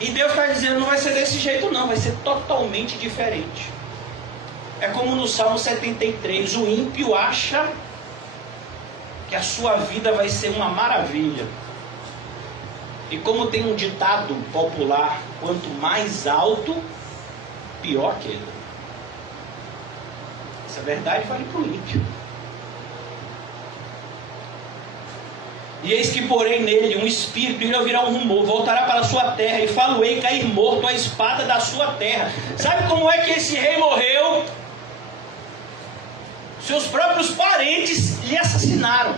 E Deus está dizendo, não vai ser desse jeito não, vai ser totalmente diferente. É como no Salmo 73, o ímpio acha que a sua vida vai ser uma maravilha. E como tem um ditado popular, quanto mais alto, pior queda. Essa verdade vale para o ímpio. E eis que porém nele um espírito, e ele ouvirá um rumor, voltará para a sua terra, e falo-ei cair morto a espada da sua terra. Sabe como é que esse rei morreu? Seus próprios parentes lhe assassinaram.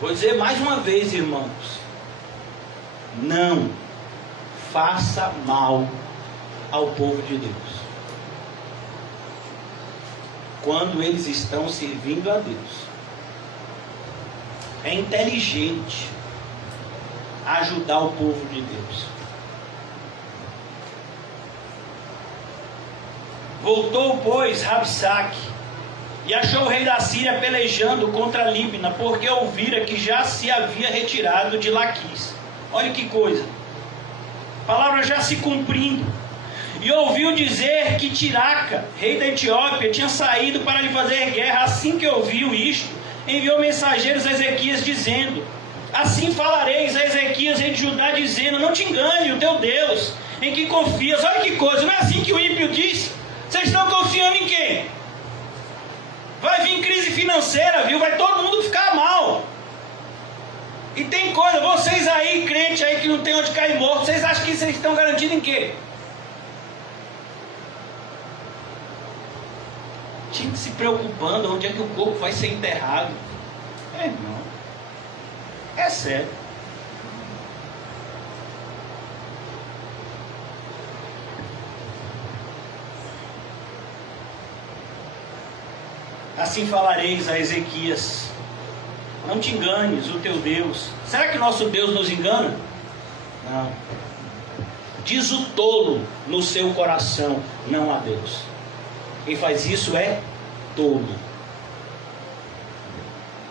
Vou dizer mais uma vez, irmãos, não faça mal ao povo de Deus quando eles estão servindo a Deus. É inteligente ajudar o povo de Deus. Voltou, pois, Rabsaque, e achou o rei da Síria pelejando contra Líbina, porque ouvira que já se havia retirado de Laquis. Olha que coisa, a palavra já se cumprindo. E ouviu dizer que Tiraca, rei da Etiópia, tinha saído para lhe fazer guerra. Assim que ouviu isto, enviou mensageiros a Ezequias, dizendo: assim falareis a Ezequias, rei de Judá, dizendo: não te engane o teu Deus, em que confias. Olha que coisa, não é assim que o ímpio diz? Vocês estão confiando em quem? Vai vir crise financeira, viu? Vai todo mundo ficar mal. E tem coisa, vocês aí, crente aí que não tem onde cair morto, vocês acham que vocês estão garantidos em quê? Tinha que se preocupando onde é que o corpo vai ser enterrado. É, irmão. É sério. Assim falareis a Ezequias: não te enganes o teu Deus. Será que nosso Deus nos engana? Não. Diz o tolo no seu coração: não há Deus. Quem faz isso é tolo.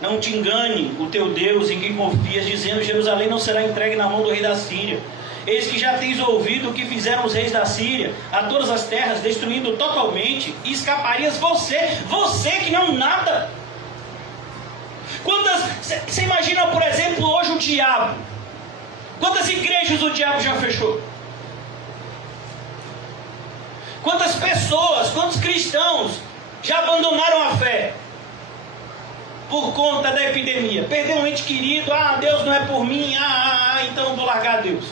Não te engane o teu Deus em quem confias, dizendo: Jerusalém não será entregue na mão do rei da Síria. Eis que já tens ouvido o que fizeram os reis da Síria a todas as terras, destruindo totalmente, e escaparias você que não nada. Você imagina, por exemplo, hoje o diabo, quantas igrejas o diabo já fechou? Quantas pessoas, quantos cristãos já abandonaram a fé por conta da epidemia? Perderam um ente querido: Deus não é por mim, então eu vou largar Deus.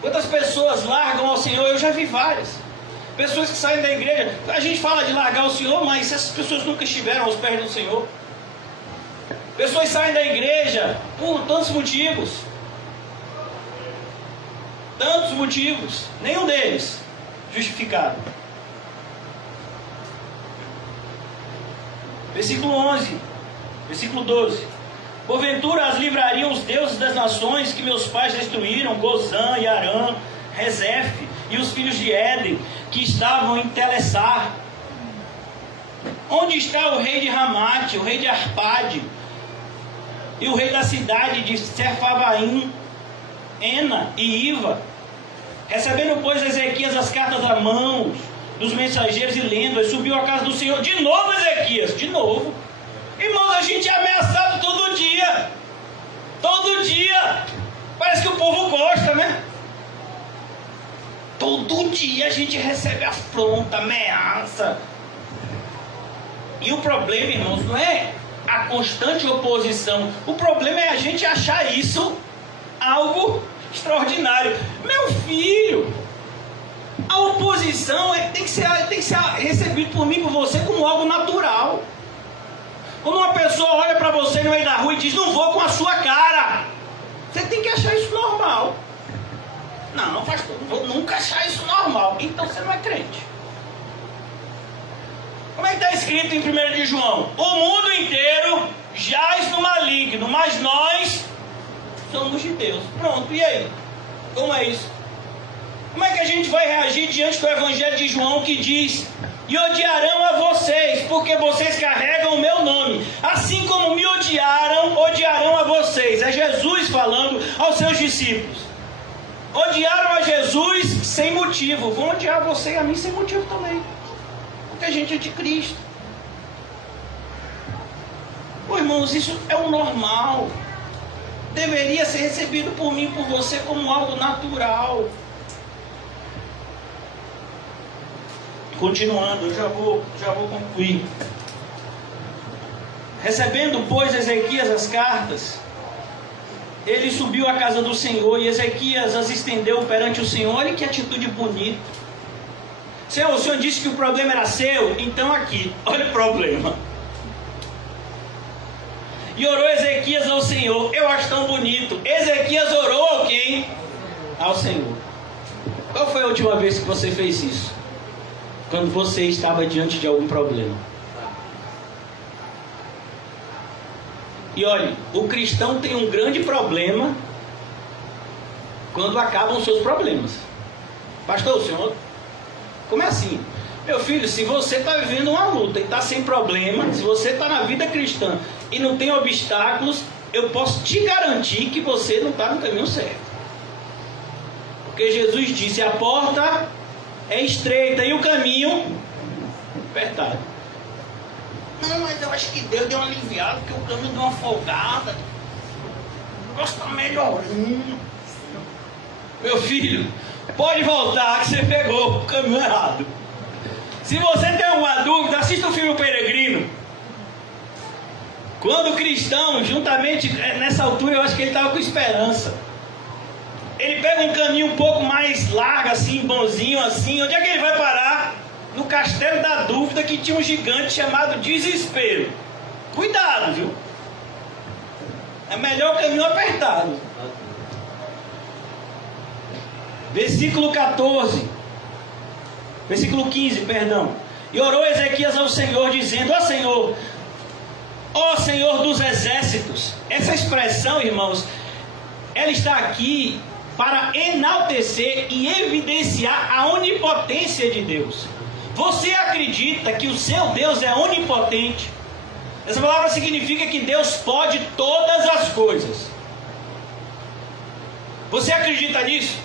Quantas pessoas largam ao Senhor? Eu já vi várias. Pessoas que saem da igreja. A gente fala de largar o Senhor, mas essas pessoas nunca estiveram aos pés do Senhor. Pessoas saem da igreja por tantos motivos. Tantos motivos. Nenhum deles justificado. Versículo 11. Versículo 12. Porventura as livrariam os deuses das nações que meus pais destruíram, Gozã e Arã, Rezefe e os filhos de Éden, que estavam em Telessar? Onde está o rei de Ramate, o rei de Arpade, e o rei da cidade de Sepharvaim, Ena e Iva? Recebendo, pois, Ezequias as cartas à mão dos mensageiros e lendo, subiu à casa do Senhor. De novo Ezequias, de novo. Irmãos, a gente é ameaçado todo dia. Todo dia. Parece que o povo gosta, né? Todo dia a gente recebe afronta, ameaça. E o problema, irmãos, não é a constante oposição. O problema é a gente achar isso algo extraordinário. Meu filho, a oposição tem que ser recebida por mim e por você como algo natural. Quando uma pessoa olha para você no meio da rua e diz: não vou com a sua cara, você tem que achar isso normal. Não faz tudo, não vou nunca achar isso normal. Então você não é crente. Como é que está escrito em 1 de João? O mundo inteiro jaz no maligno, mas nós somos de Deus. Pronto, e aí? Como é isso? Como é que a gente vai reagir diante do Evangelho de João que diz: e odiarão a vocês, porque vocês carregam o meu nome, assim como me odiaram, odiarão a vocês. É Jesus falando aos seus discípulos. Odiaram a Jesus sem motivo, vão odiar você e a mim sem motivo também, porque a gente é de Cristo. Pô, irmãos, isso é o normal, deveria ser recebido por mim e por você como algo natural. Continuando, eu já vou concluir. Recebendo, pois, Ezequias as cartas, ele subiu à casa do Senhor e Ezequias as estendeu perante o Senhor. Olha que atitude bonita. Senhor, o Senhor disse que o problema era seu, então aqui, olha o problema. E orou Ezequias ao Senhor. Eu acho tão bonito. Ezequias orou a quem? Ao Senhor. Qual foi a última vez que você fez isso? Quando você estava diante de algum problema. E olhe, o cristão tem um grande problema quando acabam os seus problemas. Pastor, o senhor, como é assim? Meu filho, se você está vivendo uma luta e está sem problema, se você está na vida cristã e não tem obstáculos, eu posso te garantir que você não está no caminho certo. Porque Jesus disse: a porta é estreita e o caminho apertado. Não, mas eu acho que Deus deu uma aliviada, porque o caminho deu uma folgada. O negócio está melhorando. Meu filho, pode voltar que você pegou o caminho errado. Se você tem alguma dúvida, assista o filme O Peregrino. Quando o cristão, juntamente, nessa altura eu acho que ele estava com esperança. Ele pega um caminho um pouco mais largo, assim, bonzinho, assim. Onde é que ele vai parar? No castelo da dúvida, que tinha um gigante chamado desespero. Cuidado, viu? É melhor o caminho apertado. Versículo 14. Versículo 15, perdão. E orou Ezequias ao Senhor, dizendo: ó Senhor dos exércitos. Essa expressão, irmãos, ela está aqui para enaltecer e evidenciar a onipotência de Deus. Você acredita que o seu Deus é onipotente? Essa palavra significa que Deus pode todas as coisas. Você acredita nisso?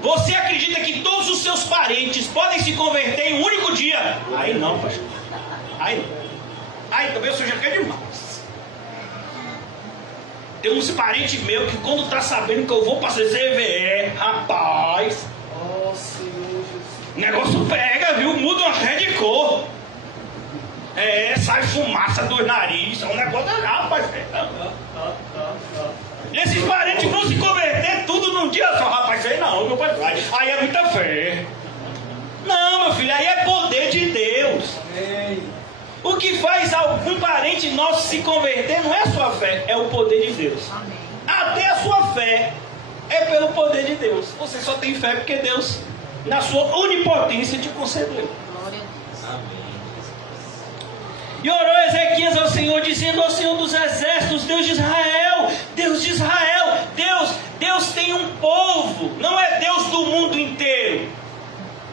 Você acredita que todos os seus parentes podem se converter em um único dia? Aí não, pastor. Aí não. Aí também o senhor já quer demais. Tem uns parentes meus que quando está sabendo que eu vou para CCVE, rapaz, oh, Senhor Jesus, o negócio pega, viu? Muda até de cor. Sai fumaça do nariz. É um negócio, rapaz. E esses parentes vão se converter tudo num dia só, rapaz. Aí não, meu pai. Aí é muita fé. Não, meu filho, aí é poder de Deus. O que faz algum parente nosso se converter não é a sua fé, é o poder de Deus. Amém. Até a sua fé é pelo poder de Deus. Você só tem fé porque Deus, na sua onipotência, te concedeu. Glória a Deus. Amém. E orou Ezequias ao Senhor, dizendo: ó Senhor dos exércitos, Deus de Israel, Deus de Israel, Deus tem um povo, não é Deus do mundo inteiro.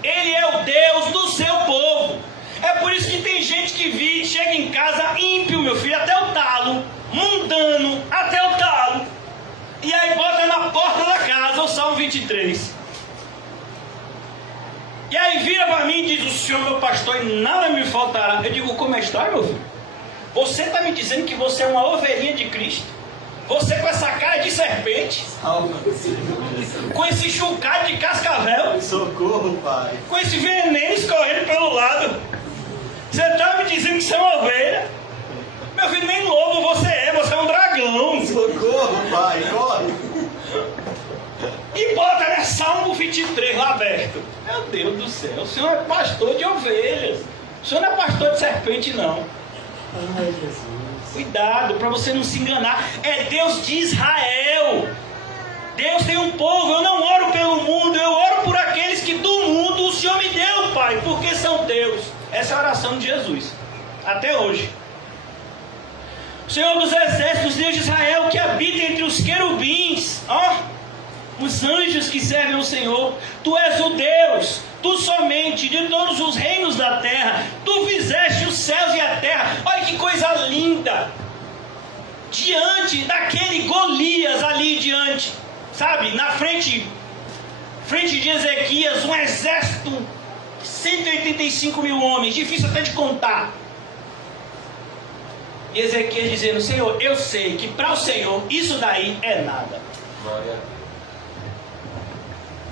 Ele é o Deus do seu povo. É por isso que tem gente que chega em casa ímpio, meu filho, até o talo, mundano, até o talo, e aí bota na porta da casa o Salmo 23. E aí vira para mim e diz: o Senhor meu pastor, e nada me faltará. Eu digo: como é a história, meu filho? Você está me dizendo que você é uma ovelhinha de Cristo? Você com essa cara de serpente, com esse chucado de cascavel, socorro, Pai, com esse veneno escorrendo pelo lado, você está me dizendo que você é uma ovelha? Meu filho, nem lobo você é um dragão. Socorro, Pai, corre. E bota, né, Salmo 23 lá aberto. Meu Deus do céu, o senhor é pastor de ovelhas. O senhor não é pastor de serpente, não. Ai, Jesus. Cuidado, para você não se enganar. É Deus de Israel. Deus tem um povo. Eu não oro pelo mundo, eu oro por aqueles que do mundo o Senhor me deu, Pai, porque são Deus. Essa é a oração de Jesus, até hoje. O Senhor dos exércitos, Deus de Israel, que habita entre os querubins, os anjos que servem ao Senhor. Tu és o Deus, tu somente, de todos os reinos da terra. Tu fizeste os céus e a terra. Olha que coisa linda. Diante daquele Golias ali diante, sabe, na frente de Ezequias, um exército de 185 mil homens, difícil até de contar. E Ezequias dizendo: Senhor, eu sei que para o Senhor isso daí é nada. Glória.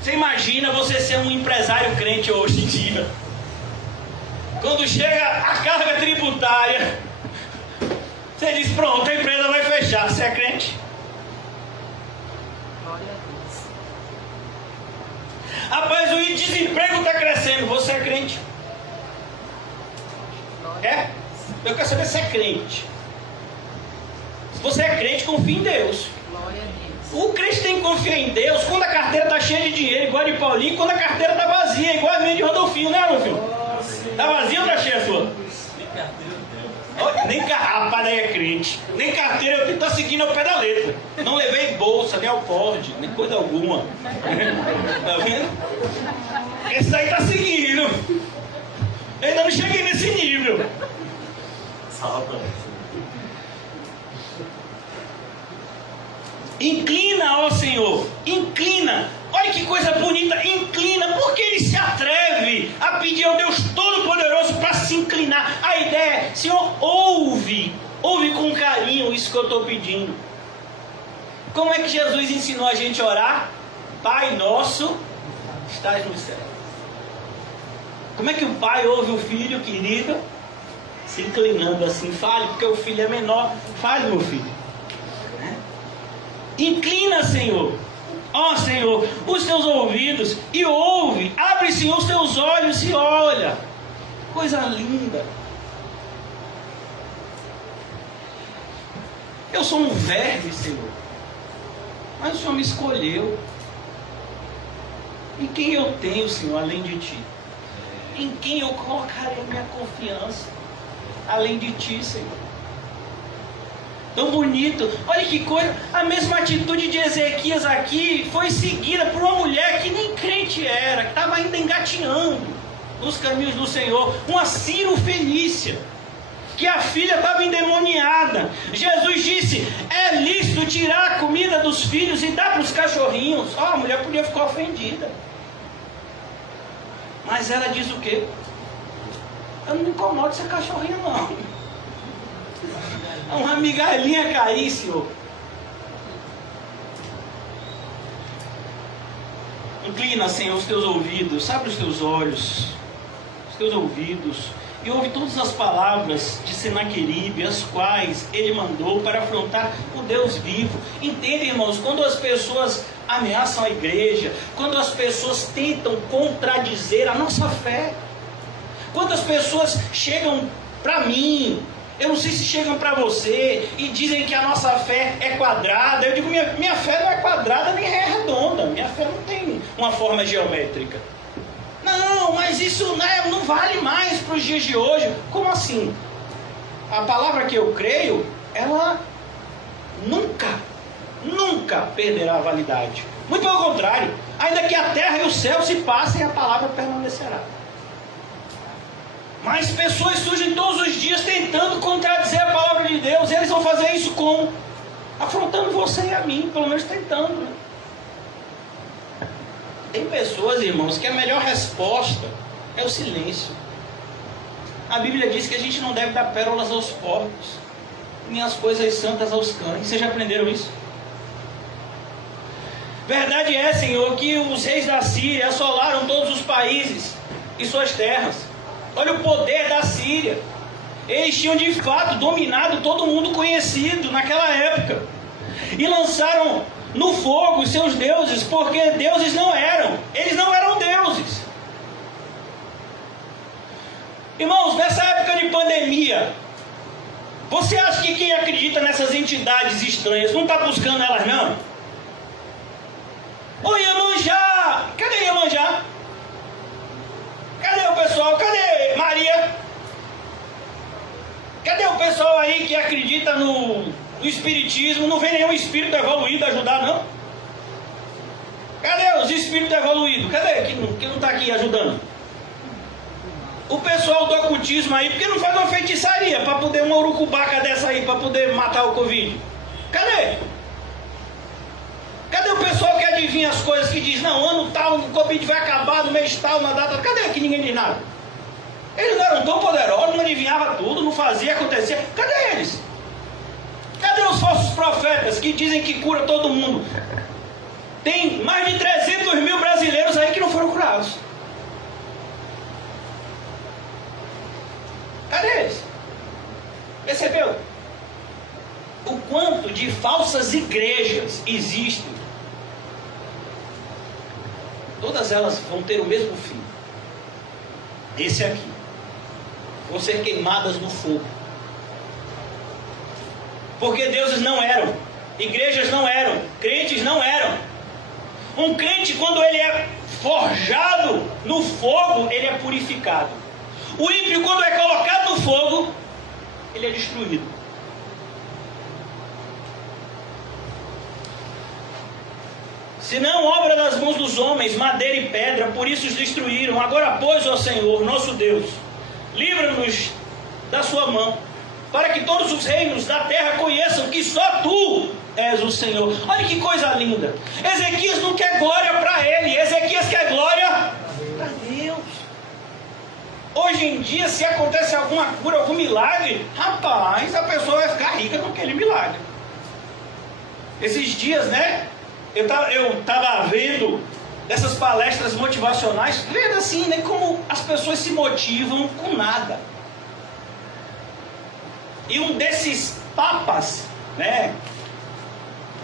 Você imagina você ser um empresário crente hoje em dia. Quando chega a carga tributária, você diz: pronto, a empresa vai fechar. Você é crente? Glória a Deus. Rapaz, o desemprego está crescendo. Você é crente? É? Eu quero saber se é crente. Se você é crente, confia em Deus. Glória a Deus. O crente tem que confiar em Deus quando a carteira está cheia de dinheiro, igual a de Paulinho, quando a carteira está vazia, igual a minha de Rodolfinho, né, Rodolfinho? Está vazia ou está cheia a sua? Nem rapaz, daí é crente. Nem carteira, eu estou seguindo ao pé da letra. Não levei bolsa, nem alporde, nem coisa alguma. Tá vendo? Esse aí está seguindo. Eu ainda não cheguei nesse nível. Salva. Inclina, ó Senhor, inclina. Olha que coisa bonita, inclina. Porque ele se atreve a pedir ao Deus Todo-Poderoso para se inclinar. A ideia é: Senhor, ouve com carinho isso que eu estou pedindo. Como é que Jesus ensinou a gente a orar? Pai nosso, estás no céu. Como é que o pai ouve o filho, querido? Se inclinando assim. Fale, porque o filho é menor. Fale, meu filho. Inclina, Senhor, ó Senhor, os teus ouvidos e ouve. Abre, Senhor, os teus olhos e olha. Coisa linda. Eu sou um verme, Senhor, mas o Senhor me escolheu. Em quem eu tenho, Senhor, além de Ti? Em quem eu colocarei a minha confiança além de Ti, Senhor? Tão bonito, olha que coisa. A mesma atitude de Ezequias aqui foi seguida por uma mulher que nem crente era, que estava ainda engatinhando nos caminhos do Senhor, uma Cirofenícia, que a filha estava endemoniada. Jesus disse: é lícito tirar a comida dos filhos e dar para os cachorrinhos. A mulher podia ficar ofendida, mas ela diz o quê? Eu não me incomodo ser cachorrinho, não. Uma migalhinha cair, Senhor. Inclina, Senhor, os teus ouvidos, abre os teus olhos, os teus ouvidos, e ouve todas as palavras de Senaqueribe, as quais ele mandou para afrontar o Deus vivo. Entende, irmãos, quando as pessoas ameaçam a igreja, quando as pessoas tentam contradizer a nossa fé, quando as pessoas chegam para mim, eu não sei se chegam para você e dizem que a nossa fé é quadrada. Eu digo: minha fé não é quadrada nem é redonda. Minha fé não tem uma forma geométrica. Não, mas isso não vale mais para os dias de hoje. Como assim? A palavra que eu creio, ela nunca perderá a validade. Muito pelo contrário. Ainda que a terra e o céu se passem, a palavra permanecerá. Mas pessoas surgem todos os dias tentando contradizer a palavra de Deus. E eles vão fazer isso como? Afrontando você e a mim, pelo menos tentando, né? Tem pessoas, irmãos, que a melhor resposta é o silêncio. A Bíblia diz que a gente não deve dar pérolas aos porcos, nem as coisas santas aos cães. Vocês já aprenderam isso? Verdade é, Senhor, que os reis da Síria assolaram todos os países e suas terras. Olha o poder da Síria. Eles tinham de fato dominado todo mundo conhecido naquela época. E lançaram no fogo os seus deuses, porque deuses não eram. Eles não eram deuses. Irmãos, nessa época de pandemia, você acha que quem acredita nessas entidades estranhas não está buscando elas não? Ô Iemanjá! Cadê Iemanjá? Cadê o pessoal? Cadê Maria? Cadê o pessoal aí que acredita no no espiritismo, não vem nenhum espírito evoluído ajudar, não. Cadê os espíritos evoluídos? Cadê? Que não está aqui ajudando? O pessoal do ocultismo aí, por que não faz uma feitiçaria para poder uma urucubaca dessa aí, para poder matar o Covid? Cadê? Cadê o pessoal que adivinha as coisas, que diz, não, ano tal, o Covid vai acabar, no mês tal, na data... Cadê que ninguém diz nada? Eles não eram tão poderosos, não adivinhava tudo, não fazia, acontecia. Cadê eles? Cadê os falsos profetas que dizem que cura todo mundo? Tem mais de 300 mil brasileiros aí que não foram curados. Cadê eles? Percebeu? O quanto de falsas igrejas existem? Todas elas vão ter o mesmo fim. Esse aqui. Vão ser queimadas no fogo. Porque deuses não eram, igrejas não eram, crentes não eram. Um crente, quando ele é forjado no fogo, ele é purificado. O ímpio, quando é colocado no fogo, ele é destruído. Se não, obra das mãos dos homens, madeira e pedra, por isso os destruíram. Agora, pois, ó Senhor, nosso Deus, livra-nos da sua mão, para que todos os reinos da terra conheçam que só tu és o Senhor. Olha que coisa linda. Ezequias não quer glória para ele, Ezequias quer glória para Deus. Hoje em dia, se acontece alguma cura, algum milagre, rapaz, a pessoa vai ficar rica com aquele milagre. Esses dias, né, eu estava vendo dessas palestras motivacionais, vendo assim, né, como as pessoas se motivam com nada. E um desses papas, né,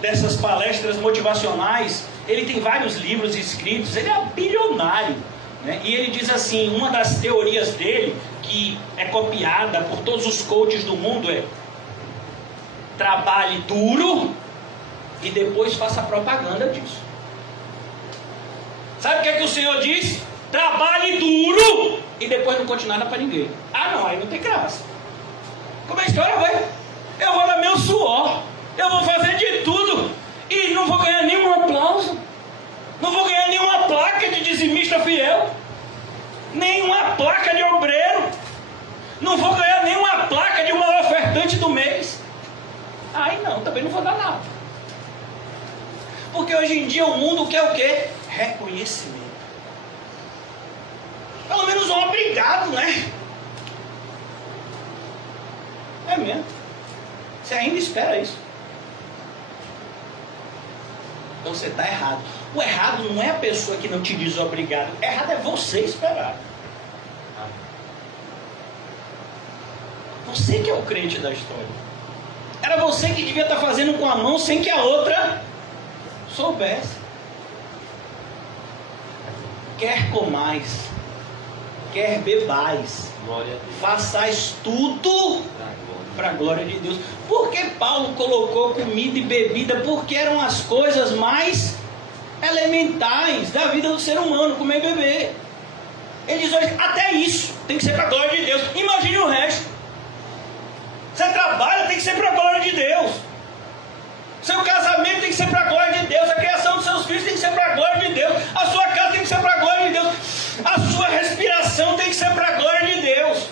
dessas palestras motivacionais, ele tem vários livros escritos, ele é bilionário, né, e ele diz assim, uma das teorias dele, que é copiada por todos os coaches do mundo, é: trabalhe duro e depois faça propaganda disso. Sabe o que é que o Senhor diz? Trabalhe duro e depois não conte nada para ninguém. Ah não, aí não tem graça. Como a história vai? Eu vou dar meu suor, eu vou fazer de tudo e não vou ganhar nenhum aplauso, não vou ganhar nenhuma placa de dizimista fiel, nenhuma placa de obreiro, não vou ganhar nenhuma placa de uma ofertante do mês. Aí não, também não vou dar nada. Porque hoje em dia o mundo quer o quê? Reconhecimento. Pelo menos um obrigado, né? É mesmo. Você ainda espera isso. Então você está errado. O errado não é a pessoa que não te diz obrigado. O errado é você esperar. Você que é o crente da história. Era você que devia estar fazendo com a mão sem que a outra soubesse. Quer comais, quer bebais, façais tudo para a glória de Deus. Por que Paulo colocou comida e bebida? Porque eram as coisas mais elementares da vida do ser humano, comer e beber. Ele diz hoje, até isso tem que ser para a glória de Deus. Imagine o resto. Você trabalha, tem que ser para a glória de Deus. Seu casamento tem que ser para a glória de Deus. A criação dos seus filhos tem que ser para a glória de Deus. A sua casa tem que ser para a glória de Deus. A sua respiração tem que ser para a glória de Deus.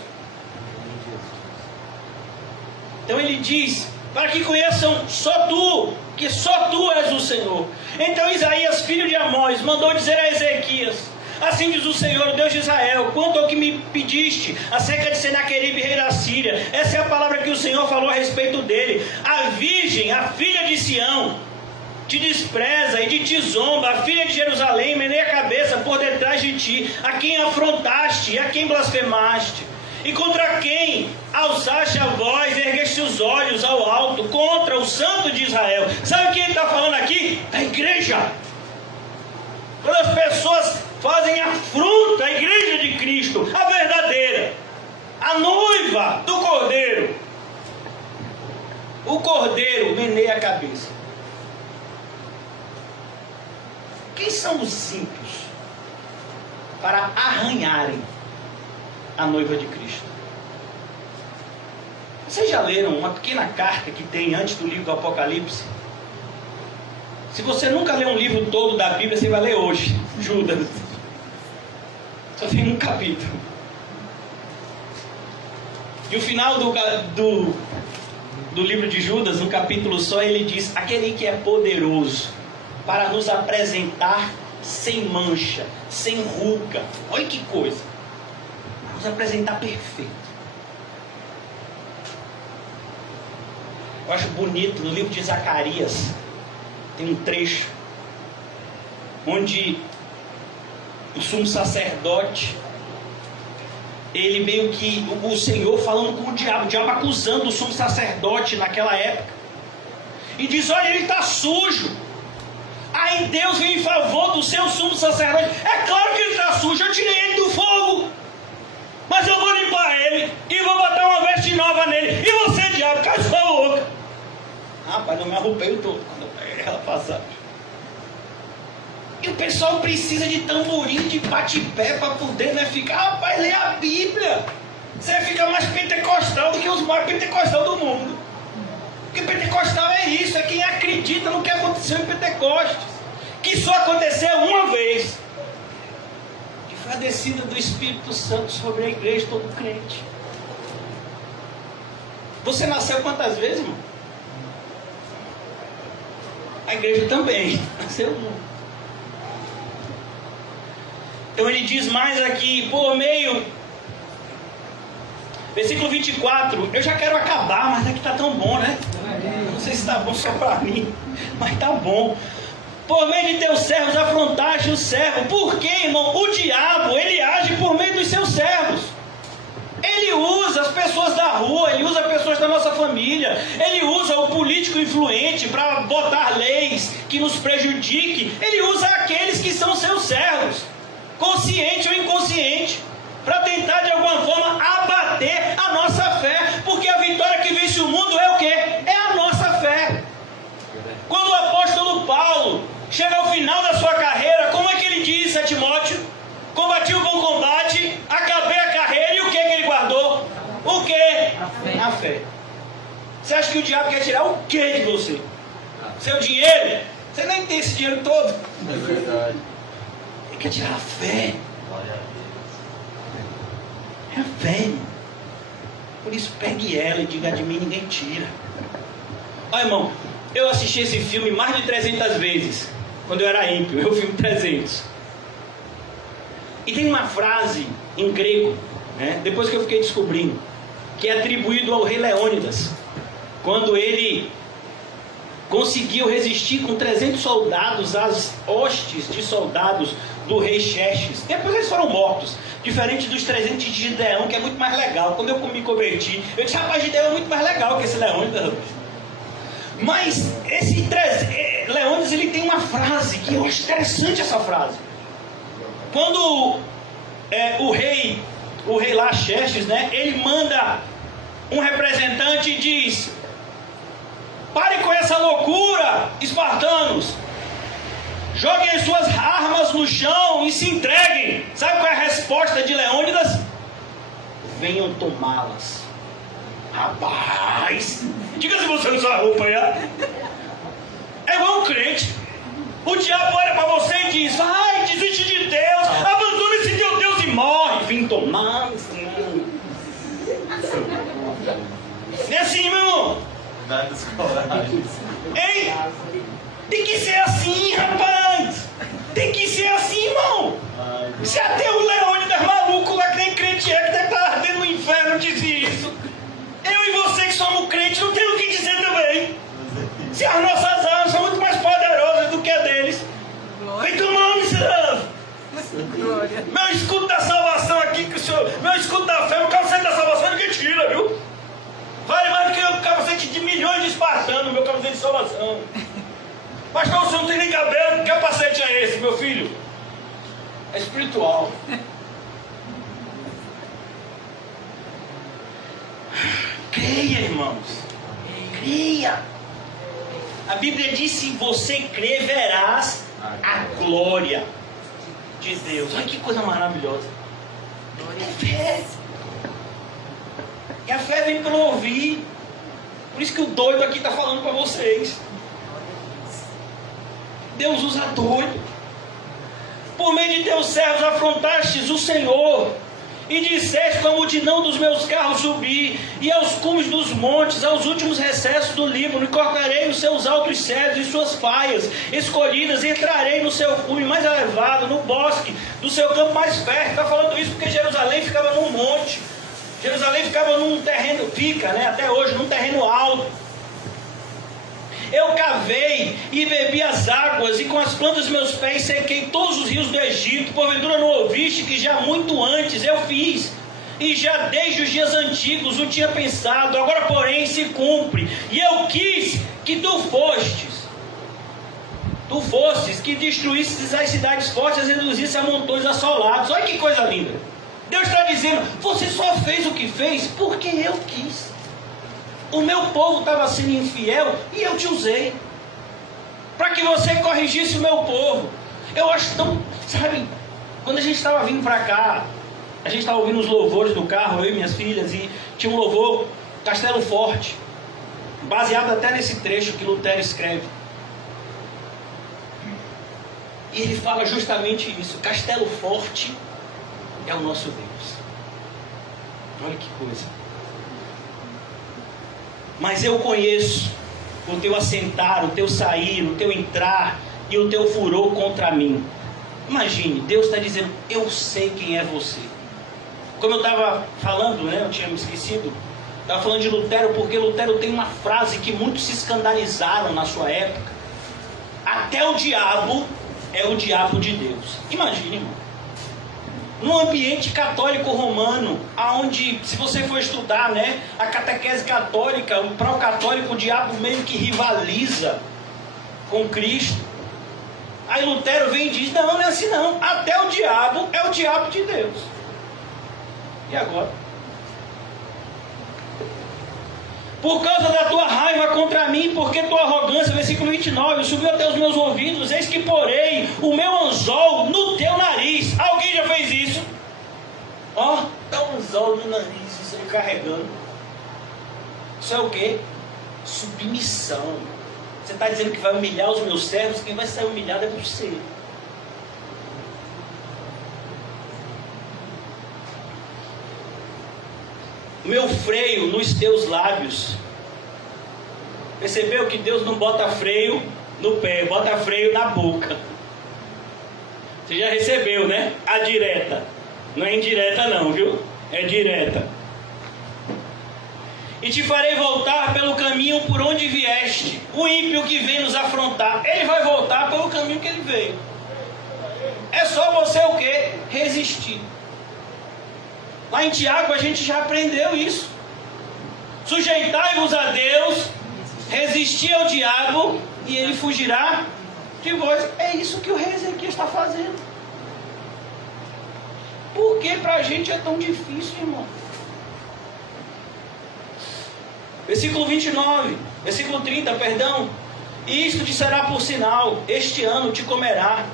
Então ele diz, para que conheçam só tu, que só tu és o Senhor. Então Isaías, filho de Amós, mandou dizer a Ezequias: assim diz o Senhor, o Deus de Israel, quanto ao que me pediste acerca de Senaqueribe, rei da Síria, essa é a palavra que o Senhor falou a respeito dele. A virgem, a filha de Sião, te despreza e de ti zomba. A filha de Jerusalém meneia a cabeça por detrás de ti, a quem afrontaste e a quem blasfemaste. E contra quem alçaste a voz e ergueste os olhos ao alto? Contra o Santo de Israel. Sabe quem ele está falando aqui? A igreja. Quando as pessoas fazem afronta à igreja de Cristo, a verdadeira, a noiva do Cordeiro, o Cordeiro meneia a cabeça. Quem são os ímpios para arranharem a noiva de Cristo? Vocês já leram uma pequena carta que tem antes do livro do Apocalipse? Se você nunca leu um livro todo da Bíblia, você vai ler hoje, Judas. Só tem um capítulo. E o final do livro de Judas, um capítulo só, ele diz: aquele que é poderoso para nos apresentar sem mancha, sem ruga. Olha que coisa. Nos apresentar perfeito. Eu acho bonito, no livro de Zacarias, tem um trecho onde o sumo sacerdote, ele meio que, o Senhor falando com o diabo acusando o sumo sacerdote naquela época, e diz: olha, ele está sujo. Aí Deus vem em favor do seu sumo sacerdote. É claro que ele está sujo, eu tirei ele do fogo, mas eu vou limpar ele e vou botar uma veste nova nele. E você, diabo, cai sua boca. Rapaz, eu me arrupei todo quando eu peguei aquela passagem. E o pessoal precisa de tamborim, de bate-pé para poder, né, ficar. Rapaz, lê a Bíblia. Você fica mais pentecostal do que os mais pentecostal do mundo. Porque pentecostal é isso, é quem acredita no que aconteceu em Pentecostes, que só aconteceu uma vez, que foi a descida do Espírito Santo sobre a igreja, todo crente. Você nasceu quantas vezes, irmão? A igreja também nasceu uma. Então ele diz mais aqui, por meio, versículo 24, eu já quero acabar, mas aqui está tão bom, né? Não sei se está bom só para mim, mas está bom. Por meio de teus servos afrontaste o servo. Por quê, irmão? O diabo, ele age por meio dos seus servos. Ele usa as pessoas da rua, ele usa pessoas da nossa família, ele usa o político influente para botar leis que nos prejudiquem. Ele usa aqueles que são seus servos, consciente ou inconsciente, para tentar de alguma forma abater a nossa fé, porque a vitória que vence o mundo é o quê? É a nossa fé. Quando o apóstolo Paulo chega ao final da sua carreira, como é que ele diz a Timóteo? Combati o bom combate, acabei a carreira, e o que ele guardou? O que? A fé. Você acha que o diabo quer tirar o que de você? Seu dinheiro? Você nem tem esse dinheiro todo. É verdade. Ele quer tirar a fé. É a fé, irmão. Por isso pegue ela e diga: de mim ninguém tira. Olha, irmão, eu assisti esse filme mais de 300 vezes, quando eu era ímpio, eu filme 300. E tem uma frase em grego, né, depois que eu fiquei descobrindo, que é atribuído ao rei Leônidas, quando ele conseguiu resistir com 300 soldados às hostes de soldados do rei Xerxes. Depois eles foram mortos, diferente dos 300 de Gideão, que é muito mais legal. Quando eu me converti, eu disse: rapaz, Gideão é muito mais legal que esse Leônidas. Mas esse Leônidas, ele tem uma frase que eu acho interessante, essa frase. Quando o rei lá, Xerxes, né, ele manda um representante e diz: parem com essa loucura, espartanos, joguem as suas armas no chão e se entreguem. Sabe qual é a resposta de Leônidas? Venham tomá-las. Rapaz, diga se você não sabe roupa aí. É igual um crente. O diabo olha para você e diz: ai, desiste de Deus, abandone esse teu Deus e morre. Vim tomar. Não é assim, meu irmão? Nada descolagem. Ei, tem que ser assim, rapaz. Tem que ser assim, irmão. Se até o Leônidas maluco lá, que nem crente é, que deve estar ardendo no inferno, diz isso, eu e você que somos crentes não temos o que dizer também. Se as nossas armas são muito mais poderosas do que a deles. Vem tomar, miserável. Meu escudo da salvação aqui, que o senhor, meu escudo da fé, o capacete da salvação ninguém tira, viu? Vale mais do que o capacete de milhões de espartanos, meu capacete de salvação. Pastor, o senhor não tem nem cabelo, que capacete é esse, meu filho? É espiritual. Creia, irmãos. Creia. A Bíblia diz: se você crer, verás a glória de Deus. Olha que coisa maravilhosa. É fé. E a fé vem pelo ouvir. Por isso que o doido aqui está falando para vocês. Deus usa doido. Por meio de teus servos afrontastes o Senhor, e disseste com a multidão dos meus carros subir, e aos cumes dos montes, aos últimos recessos do Líbano, e cortarei os seus altos cedros e suas faias escolhidas, e entrarei no seu cume mais elevado, no bosque do seu campo mais fértil. Está falando isso porque Jerusalém ficava num monte. Jerusalém ficava num terreno, fica, né, até hoje, num terreno alto. Eu cavei e bebi as águas, e com as plantas dos meus pés sequei todos os rios do Egito. Porventura não ouviste que já muito antes eu fiz, e já desde os dias antigos o tinha pensado, agora porém se cumpre. E eu quis que tu fostes que destruísses as cidades fortes e reduzisse a montões assolados. Olha que coisa linda. Deus está dizendo, você só fez o que fez porque eu quis. O meu povo estava sendo infiel e eu te usei para que você corrigisse o meu povo. Eu acho tão, sabe, quando a gente estava vindo para cá, a gente estava ouvindo os louvores do carro, eu e minhas filhas, e tinha um louvor Castelo Forte, baseado até nesse trecho que Lutero escreve. E ele fala justamente isso: Castelo Forte é o nosso Deus. Olha que coisa. Mas eu conheço o teu assentar, o teu sair, o teu entrar e o teu furor contra mim. Imagine, Deus está dizendo, eu sei quem é você. Como eu estava falando, né, eu tinha me esquecido, estava falando de Lutero, porque Lutero tem uma frase que muitos se escandalizaram na sua época. Até o diabo é o diabo de Deus. Imagine, irmão. No ambiente católico romano, aonde, se você for estudar, né, a catequese católica, para o católico, o diabo meio que rivaliza com Cristo. Aí Lutero vem e diz, não é assim não, até o diabo é o diabo de Deus. E agora? Por causa da tua raiva contra mim, porque tua arrogância, versículo 29, subiu até os meus ouvidos, eis que porei o meu anzol no teu nariz. Alguém já fez isso? Ó, dá um anzol no nariz, isso aí carregando. Isso é o quê? Submissão. Você está dizendo que vai humilhar os meus servos, quem vai ser humilhado é você. Meu freio nos teus lábios. Percebeu que Deus não bota freio no pé, bota freio na boca. Você já recebeu, né? A direta. Não é indireta não, viu? É direta. E te farei voltar pelo caminho por onde vieste. O ímpio que vem nos afrontar, ele vai voltar pelo caminho que ele veio. É só você o quê? Resistir. Lá em Tiago a gente já aprendeu isso. Sujeitai-vos a Deus, resistir ao diabo e ele fugirá de vós. É isso que o rei Ezequias está fazendo. Por que para a gente é tão difícil, irmão? Versículo 29, versículo 30, perdão. E isto te será por sinal, este ano te comerá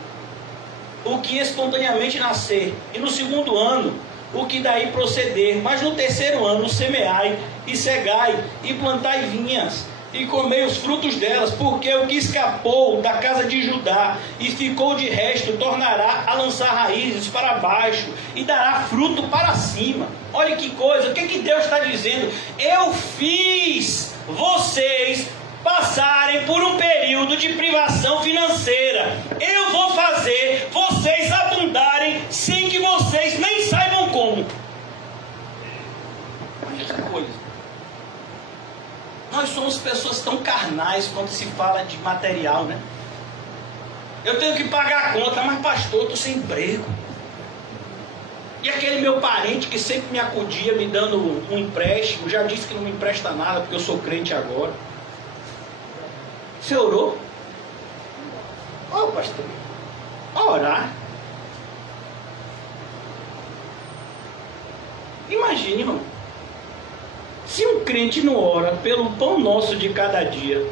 o que espontaneamente nascer, e no segundo ano o que daí proceder, mas no terceiro ano semeai, e cegai, e plantai vinhas, e comei os frutos delas, porque o que escapou da casa de Judá, e ficou de resto, tornará a lançar raízes para baixo, e dará fruto para cima. Olha que coisa, o que Deus está dizendo? Eu fiz vocês passarem por um período de privação financeira. Eu vou fazer vocês abundarem sem que vocês nem saibam como. Olha que coisa. Nós somos pessoas tão carnais quando se fala de material, né? Eu tenho que pagar a conta, mas pastor, eu estou sem emprego. E aquele meu parente que sempre me acudia me dando um empréstimo, já disse que não me empresta nada porque eu sou crente agora. Você orou? Ó, pastor, orar. Imagine, irmão, se um crente não ora pelo pão nosso de cada dia,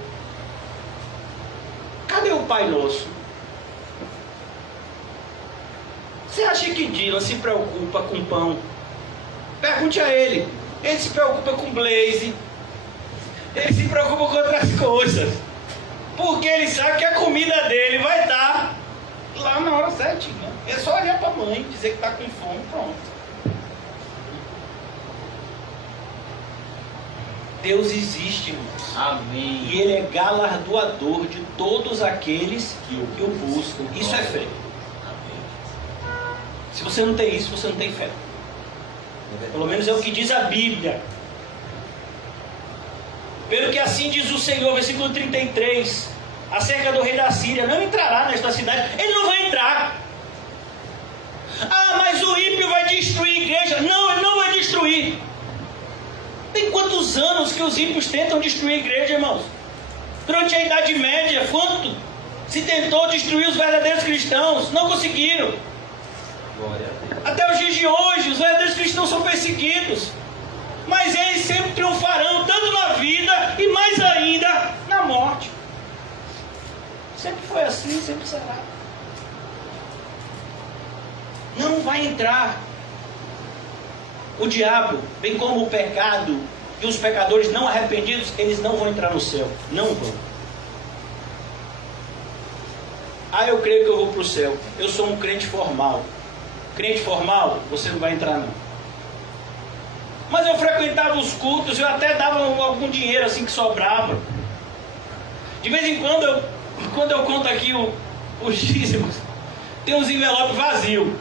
cadê o Pai Nosso? Você acha que Dylan se preocupa com pão? Pergunte a ele. Ele se preocupa com blaze. Ele se preocupa com outras coisas. Porque ele sabe que a comida dele vai dar lá na hora certinha. É só olhar para a mãe, dizer que está com fome, pronto. Deus existe, irmãos. Amém. E Ele é galardoador de todos aqueles que o buscam. Isso é fé. Amém. Se você não tem isso, você não tem fé. Pelo menos é o que diz a Bíblia. Pelo que assim diz o Senhor, versículo 33, acerca do rei da Síria: não entrará nesta cidade. Ele não vai entrar. Ah, mas o ímpio vai destruir a igreja. Não, ele não vai destruir. Tem quantos anos que os ímpios tentam destruir a igreja, irmãos? Durante a Idade Média, quanto se tentou destruir os verdadeiros cristãos? Não conseguiram. Glória a Deus. Até os dias de hoje, os verdadeiros cristãos são perseguidos. Mas eles sempre triunfarão, tanto na vida e mais ainda na morte. Sempre foi assim, sempre será. Não vai entrar. O diabo, bem como o pecado e os pecadores não arrependidos, eles não vão entrar no céu. Não vão. Ah, eu creio que eu vou para o céu. Eu sou um crente formal. Crente formal, você não vai entrar não. Mas eu frequentava os cultos, eu até dava algum dinheiro assim que sobrava. De vez em quando eu conto aqui os dízimos, tem uns envelopes vazios.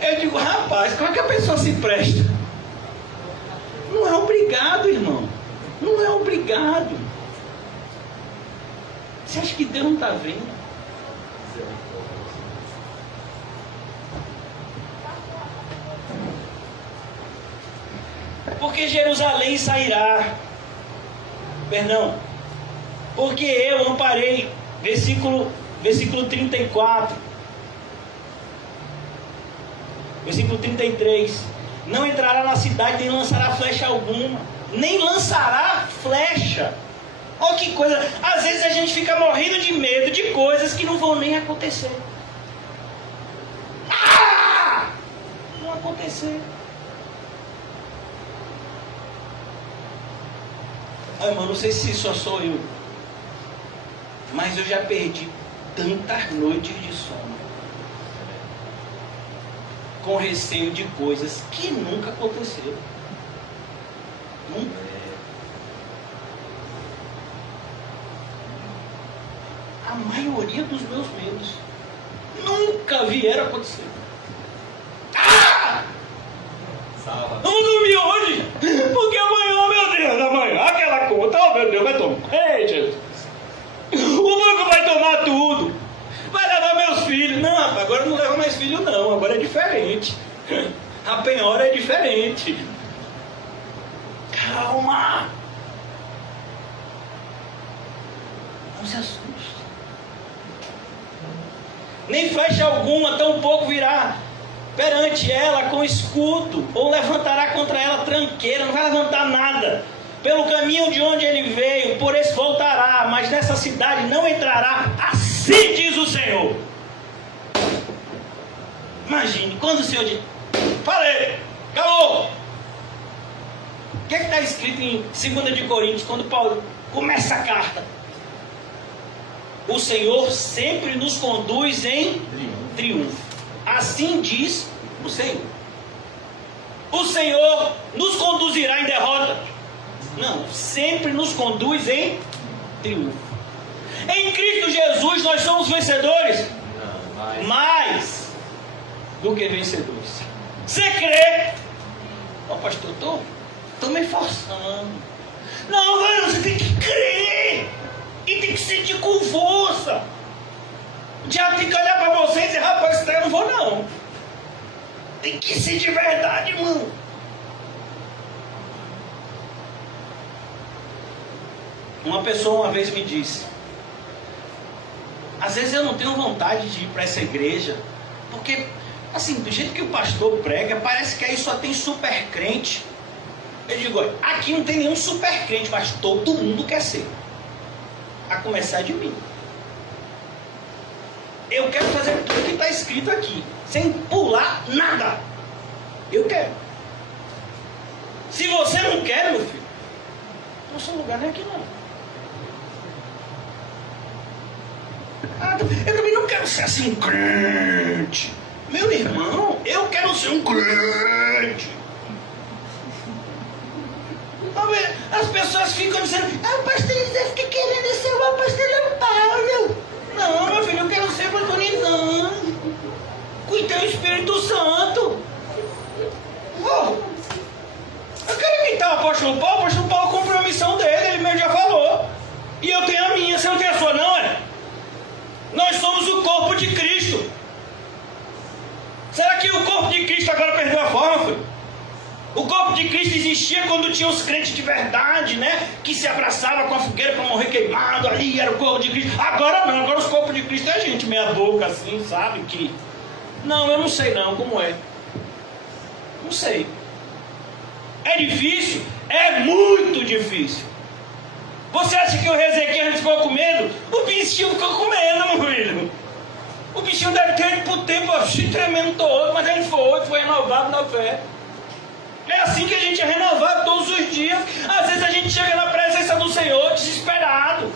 Eu digo, rapaz, como é que a pessoa se presta? Não é obrigado, irmão. Não é obrigado. Você acha que Deus não está vendo? Porque Jerusalém sairá. Perdão. Porque eu amparei. Versículo 34. Versículo 33. Não entrará na cidade, nem lançará flecha alguma. Nem lançará flecha. Olha que coisa. Às vezes a gente fica morrendo de medo de coisas que não vão nem acontecer. Ah! Não acontecer. Ai, irmão, não sei se só sou eu, mas eu já perdi tantas noites de sono com receio de coisas que nunca aconteceram. Nunca. A maioria dos meus medos nunca vieram acontecer. Ah! Sábado. Eu vou dormir hoje, porque amanhã, meu Deus, amanhã aquela conta, oh meu Deus, vai tomar. Ei, Jesus, o banco vai tomar tudo, vai levar meus filhos. Não, rapaz, agora não leva mais filho não, agora é diferente. A penhora é diferente. Calma. Não se assuste. Nem flecha alguma, tampouco virá perante ela com escudo, ou levantará contra ela tranqueira, não vai levantar nada. Pelo caminho de onde ele veio, por esse voltará, mas nessa cidade não entrará, assim diz o Senhor. Imagine, quando o Senhor diz, falei, acabou. O que é que está escrito em 2 de Coríntios, quando Paulo começa a carta? O Senhor sempre nos conduz em triunfo. Assim diz o Senhor. O Senhor nos conduzirá em derrota? Não, sempre nos conduz em triunfo. Em Cristo Jesus nós somos vencedores? Não, mais do que vencedores. Você crê? Ó, pastor, estou me forçando. Não, velho, você tem que crer. E tem que sentir com força. O diabo tem que olhar para você e dizer, rapaz, eu não vou não. Tem que ser de verdade, irmão. Uma pessoa uma vez me disse, às vezes eu não tenho vontade de ir para essa igreja, porque, assim, do jeito que o pastor prega, parece que aí só tem super crente. Eu digo, olha, aqui não tem nenhum super crente, mas todo mundo quer ser. A começar de mim. Eu quero fazer tudo que está escrito aqui, sem pular nada. Eu quero. Se você não quer, meu filho, o seu lugar não é aqui não. Eu também não quero ser assim um crente. Meu irmão, eu quero ser um crente. As pessoas ficam dizendo, o pastor José fica querendo ser o apóstolo Paulo. Não, meu filho, eu quero ser pastor cuidar do Espírito Santo. Eu quero imitar o apóstolo Paulo cumpriu a missão dele, ele mesmo já falou. E eu tenho a minha, você não tem a sua não, é? Nós somos o corpo de Cristo. Será que o corpo de Cristo agora perdeu a forma, filho? O corpo de Cristo existia quando tinha os crentes de verdade, né? Que se abraçavam com a fogueira para morrer queimado, ali era o corpo de Cristo. Agora não, agora os corpos de Cristo é gente meia boca assim, sabe? Que... Não, eu não sei não, como é? Não sei. É difícil? É muito difícil. Você acha que o Ezequiel ficou com medo? O bichinho ficou com medo, meu filho. O bichinho deve ter ido por tempo assim, tremendo todo, mas ele foi renovado na fé. É assim que a gente é renovado todos os dias. Às vezes a gente chega na presença do Senhor desesperado.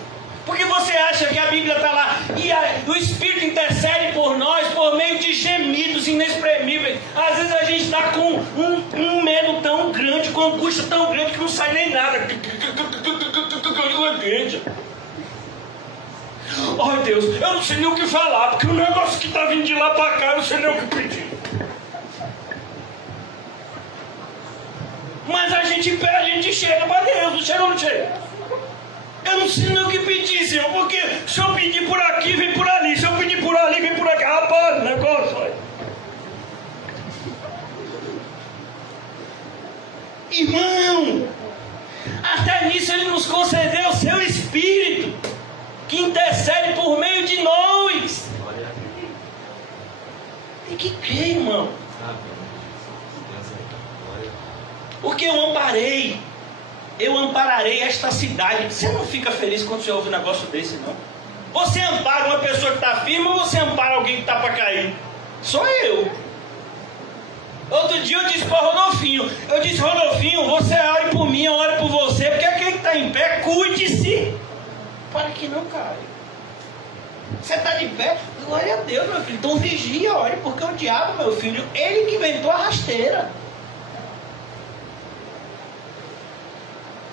Porque você acha que a Bíblia está lá e o Espírito intercede por nós por meio de gemidos inexprimíveis. Às vezes a gente está com um medo tão grande, com angústia tão grande que não sai nem nada. Ai Deus, eu não sei nem o que falar, porque o negócio que está vindo de lá para cá, eu não sei nem o que pedir. Mas a gente pede, a gente chega para Deus, não chega ou não chega? Eu não sei nem o que pedir, Senhor, porque se eu pedir por aqui, vem por ali. Se eu pedir por ali, vem por aqui. Rapaz, o negócio, olha. Irmão, até nisso Ele nos concedeu o Seu Espírito, que intercede por meio de nós. Tem que crer, irmão. Porque eu ampararei esta cidade. Você não fica feliz quando você ouve um negócio desse, não? Você ampara uma pessoa que está firme ou você ampara alguém que está para cair? Sou eu. Outro dia eu disse para Rodolfinho, Rodolfinho, você ore por mim, eu oro por você, porque aquele que está em pé, cuide-se para que não caia. Você está de pé, glória a Deus, meu filho, então vigia, ore, porque o diabo, meu filho, ele que inventou a rasteira.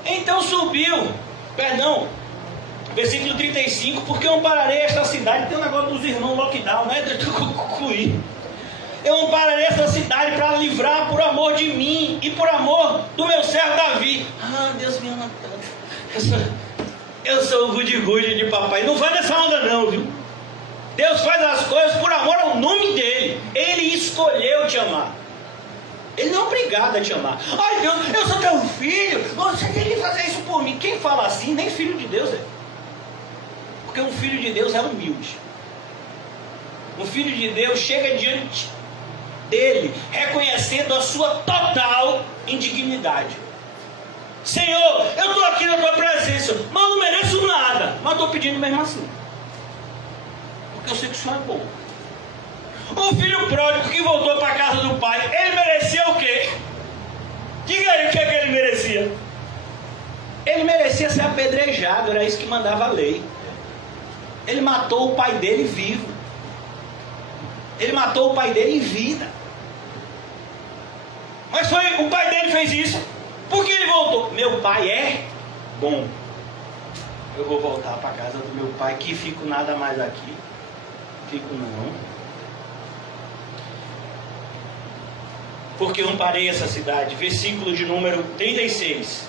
Então versículo 35, porque eu ampararei esta cidade. Tem um negócio dos irmãos lockdown, né? Deixa eu concluir. Eu ampararei esta cidade para livrar por amor de mim e por amor do meu servo Davi. Ah, Deus me ama tanto. Eu sou o gude-gude de papai. Não vai nessa onda não, viu? Deus faz as coisas por amor ao nome dele. Ele escolheu te amar. Ele não é obrigado a te amar. Ai Deus, eu sou teu filho, você tem que fazer isso por mim. Quem fala assim, nem filho de Deus é. Porque um filho de Deus é humilde. Um filho de Deus chega diante dele, reconhecendo a sua total indignidade. Senhor, eu estou aqui na tua presença, mas eu não mereço nada. Mas estou pedindo mesmo assim. Porque eu sei que o Senhor é bom. O filho pródigo que voltou para a casa do pai, ele merecia o quê? Diga aí o que é que ele merecia. Ele merecia ser apedrejado, era isso que mandava a lei. Ele matou o pai dele vivo. Ele matou o pai dele em vida. Mas o pai dele fez isso. Por que ele voltou? Meu pai é bom. Eu vou voltar para a casa do meu pai, que fico nada mais aqui. Fico não. Porque eu amparei essa cidade. Versículo de número 36.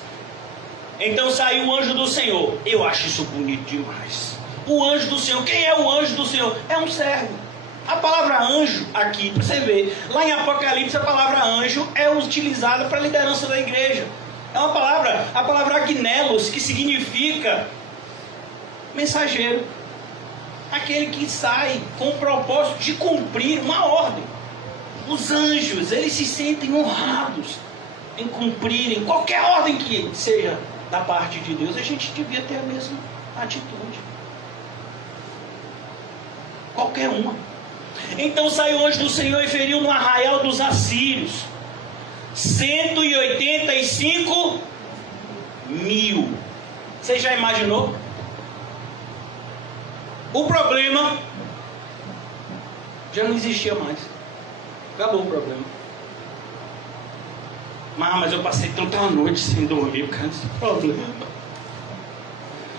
Então saiu o anjo do Senhor. Eu acho isso bonito demais. O anjo do Senhor. Quem é o anjo do Senhor? É um servo. A palavra anjo aqui, para você ver, lá em Apocalipse a palavra anjo é utilizada para a liderança da igreja. É uma palavra, a palavra agnelos, que significa mensageiro. Aquele que sai com o propósito de cumprir uma ordem. Os anjos, eles se sentem honrados em cumprirem qualquer ordem que seja da parte de Deus. A gente devia ter a mesma atitude. Qualquer uma. Então saiu o anjo do Senhor e feriu no arraial dos assírios 185 mil. Você já imaginou? O problema já não existia mais. Acabou o problema. Mas eu passei tanta noite sem dormir por causa desse problema.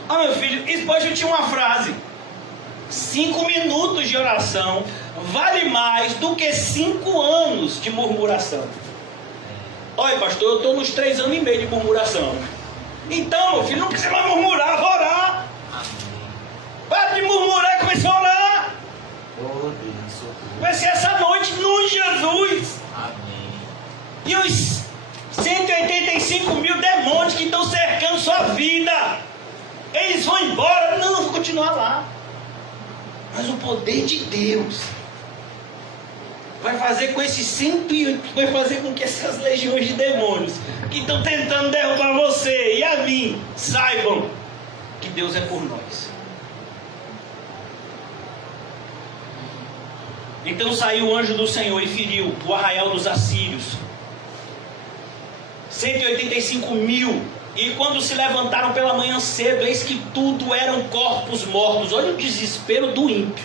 Meu filho, Spurgeon tinha uma frase: 5 minutos de oração vale mais do que 5 anos de murmuração. Olha, pastor, eu estou nos 3 anos e meio de murmuração. Então, meu filho, não precisa mais murmurar, vou orar. Para de murmurar e começa a orar. Vai ser essa noite no Jesus. Amém. E os 185 mil demônios que estão cercando sua vida, eles vão embora? Não, vão continuar lá. Mas o poder de Deus vai fazer com esses 108, vai fazer com que essas legiões de demônios que estão tentando derrubar você e a mim saibam que Deus é por nós. Então saiu o anjo do Senhor e feriu o arraial dos assírios, 185 mil. E quando se levantaram pela manhã cedo, eis que tudo eram corpos mortos. Olha o desespero do ímpio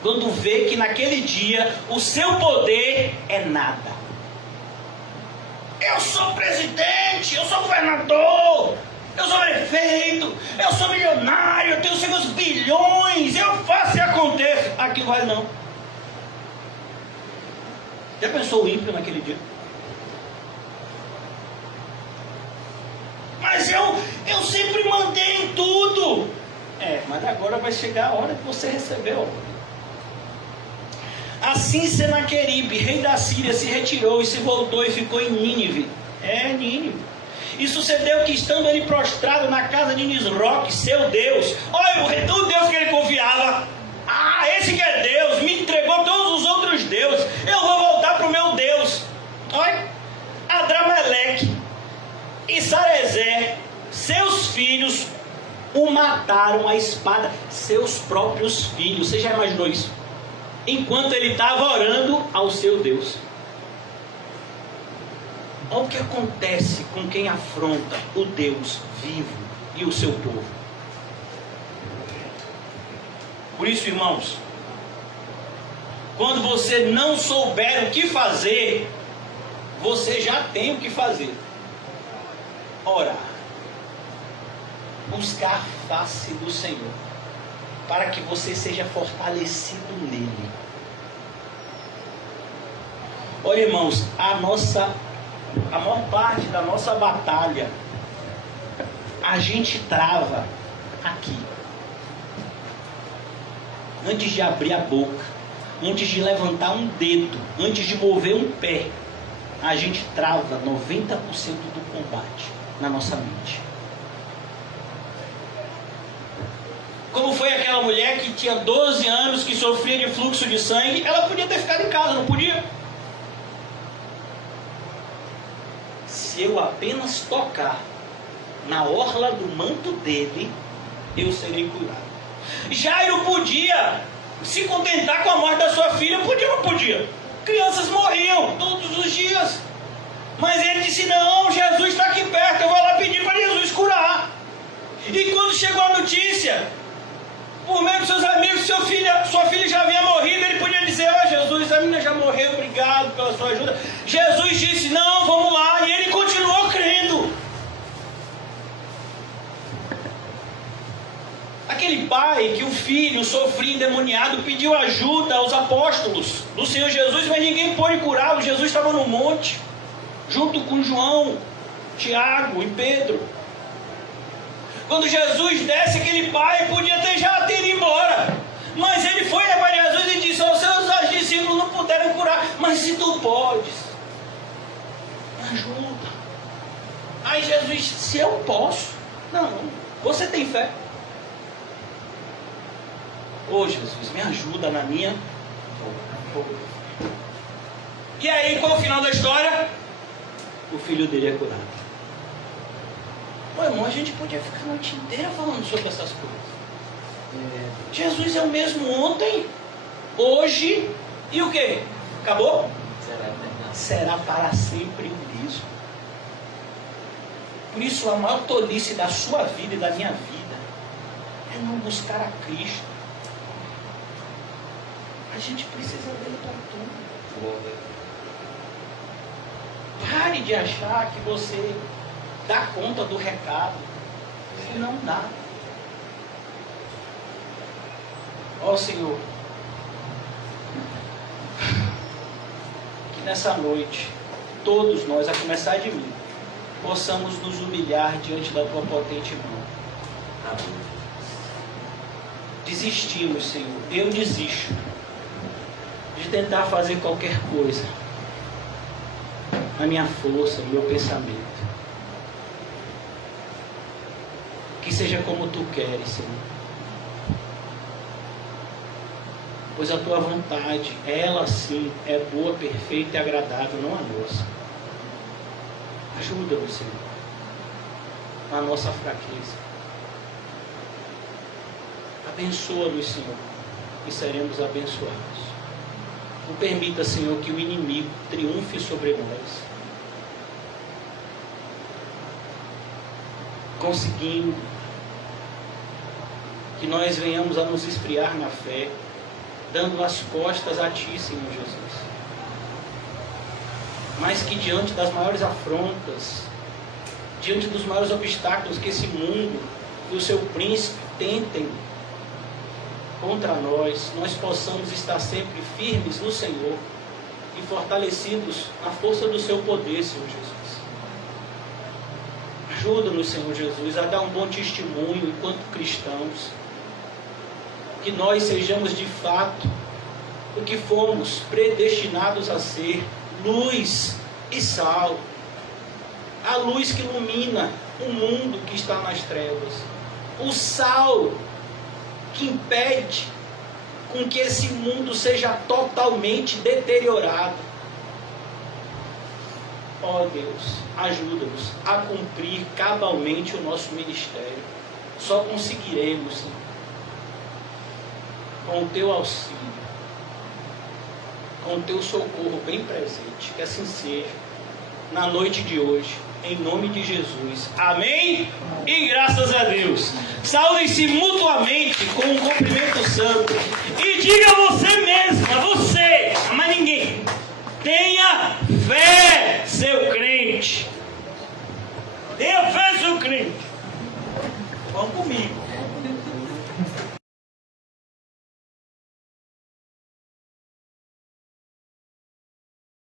quando vê que naquele dia o seu poder é nada. Eu sou presidente, eu sou governador, eu sou prefeito, eu sou milionário, eu tenho 5 bilhões, eu faço e aconteço. Aqui vai não. Já pensou o ímpio naquele dia? Mas eu sempre mandei em tudo. Mas agora vai chegar a hora que você recebeu. Assim Senaqueribe, rei da Síria, se retirou e se voltou e ficou em Nínive. Nínive. E sucedeu que, estando ele prostrado na casa de Nisroque, seu Deus, olha o Deus que ele confiava, esse que é Deus, me entregou todos os outros deuses, eu vou voltar para o meu Deus. Olha, Adrameleque e Sarezer, seus filhos, o mataram à espada, seus próprios filhos. Você já imaginou isso? Enquanto ele estava orando ao seu Deus. Olha o que acontece com quem afronta o Deus vivo e o seu povo. Por isso, irmãos, quando você não souber o que fazer, você já tem o que fazer. Orar. Buscar a face do Senhor, para que você seja fortalecido nele. Olha, irmãos, a maior parte da nossa batalha a gente trava aqui. Antes de abrir a boca, antes de levantar um dedo, antes de mover um pé, a gente trava 90% do combate na nossa mente. Como foi aquela mulher que tinha 12 anos, que sofria de fluxo de sangue? Ela podia ter ficado em casa, não podia? Se eu apenas tocar na orla do manto dele, eu serei curado. Jairo podia se contentar com a morte da sua filha? Podia ou não podia? Crianças morriam todos os dias. Mas ele disse, não, Jesus está aqui perto, eu vou lá pedir para Jesus curar. E quando chegou a notícia, por meio dos seus amigos, sua filha já havia morrido, ele podia dizer, Jesus, a menina já morreu, obrigado pela sua ajuda. Jesus disse, não, vamos lá, e ele continuou crendo. Aquele pai que o filho sofria endemoniado pediu ajuda aos apóstolos do Senhor Jesus, mas ninguém pôde curá-lo. Jesus estava no monte, junto com João, Tiago e Pedro. Quando Jesus desce, aquele pai podia já ter ido embora, mas ele foi para Jesus e disse, os seus discípulos não puderam curar, mas se tu podes, ajuda. Aí Jesus disse, se eu posso, não, você tem fé. Jesus, me ajuda na minha. E aí, qual é o final da história? O filho dele é curado. Irmão, a gente podia ficar a noite inteira falando sobre essas coisas. Jesus é o mesmo ontem, hoje e o quê? Acabou? será para sempre o mesmo. Por isso, a maior tolice da sua vida e da minha vida é não buscar a Cristo. A gente precisa dele para tudo. Pare de achar que você dá conta do recado. Você não dá. Ó Senhor, que nessa noite, todos nós, a começar de mim, possamos nos humilhar diante da tua potente mão. Amém. Desistimos, Senhor. Eu desisto de tentar fazer qualquer coisa na minha força, no meu pensamento. Que seja como tu queres, Senhor. Pois a tua vontade, ela sim, é boa, perfeita e agradável, não a nossa. Ajuda-nos, Senhor, na nossa fraqueza. Abençoa-nos, Senhor, e seremos abençoados. Não permita, Senhor, que o inimigo triunfe sobre nós, conseguindo que nós venhamos a nos esfriar na fé, dando as costas a Ti, Senhor Jesus. Mas que diante das maiores afrontas, diante dos maiores obstáculos que esse mundo e o seu príncipe tentem contra nós, nós possamos estar sempre firmes no Senhor e fortalecidos na força do seu poder, Senhor Jesus. Ajuda-nos, Senhor Jesus, a dar um bom testemunho enquanto cristãos. Que nós sejamos de fato o que fomos predestinados a ser, luz e sal. A luz que ilumina o mundo que está nas trevas. O sal que impede com que esse mundo seja totalmente deteriorado. Ó Deus, ajuda-nos a cumprir cabalmente o nosso ministério. Só conseguiremos, Senhor, com o teu auxílio, com o teu socorro bem presente. Que assim seja na noite de hoje, em nome de Jesus. Amém? E graças a Deus. Saúdem-se mutuamente com um cumprimento santo. E diga você mesma, você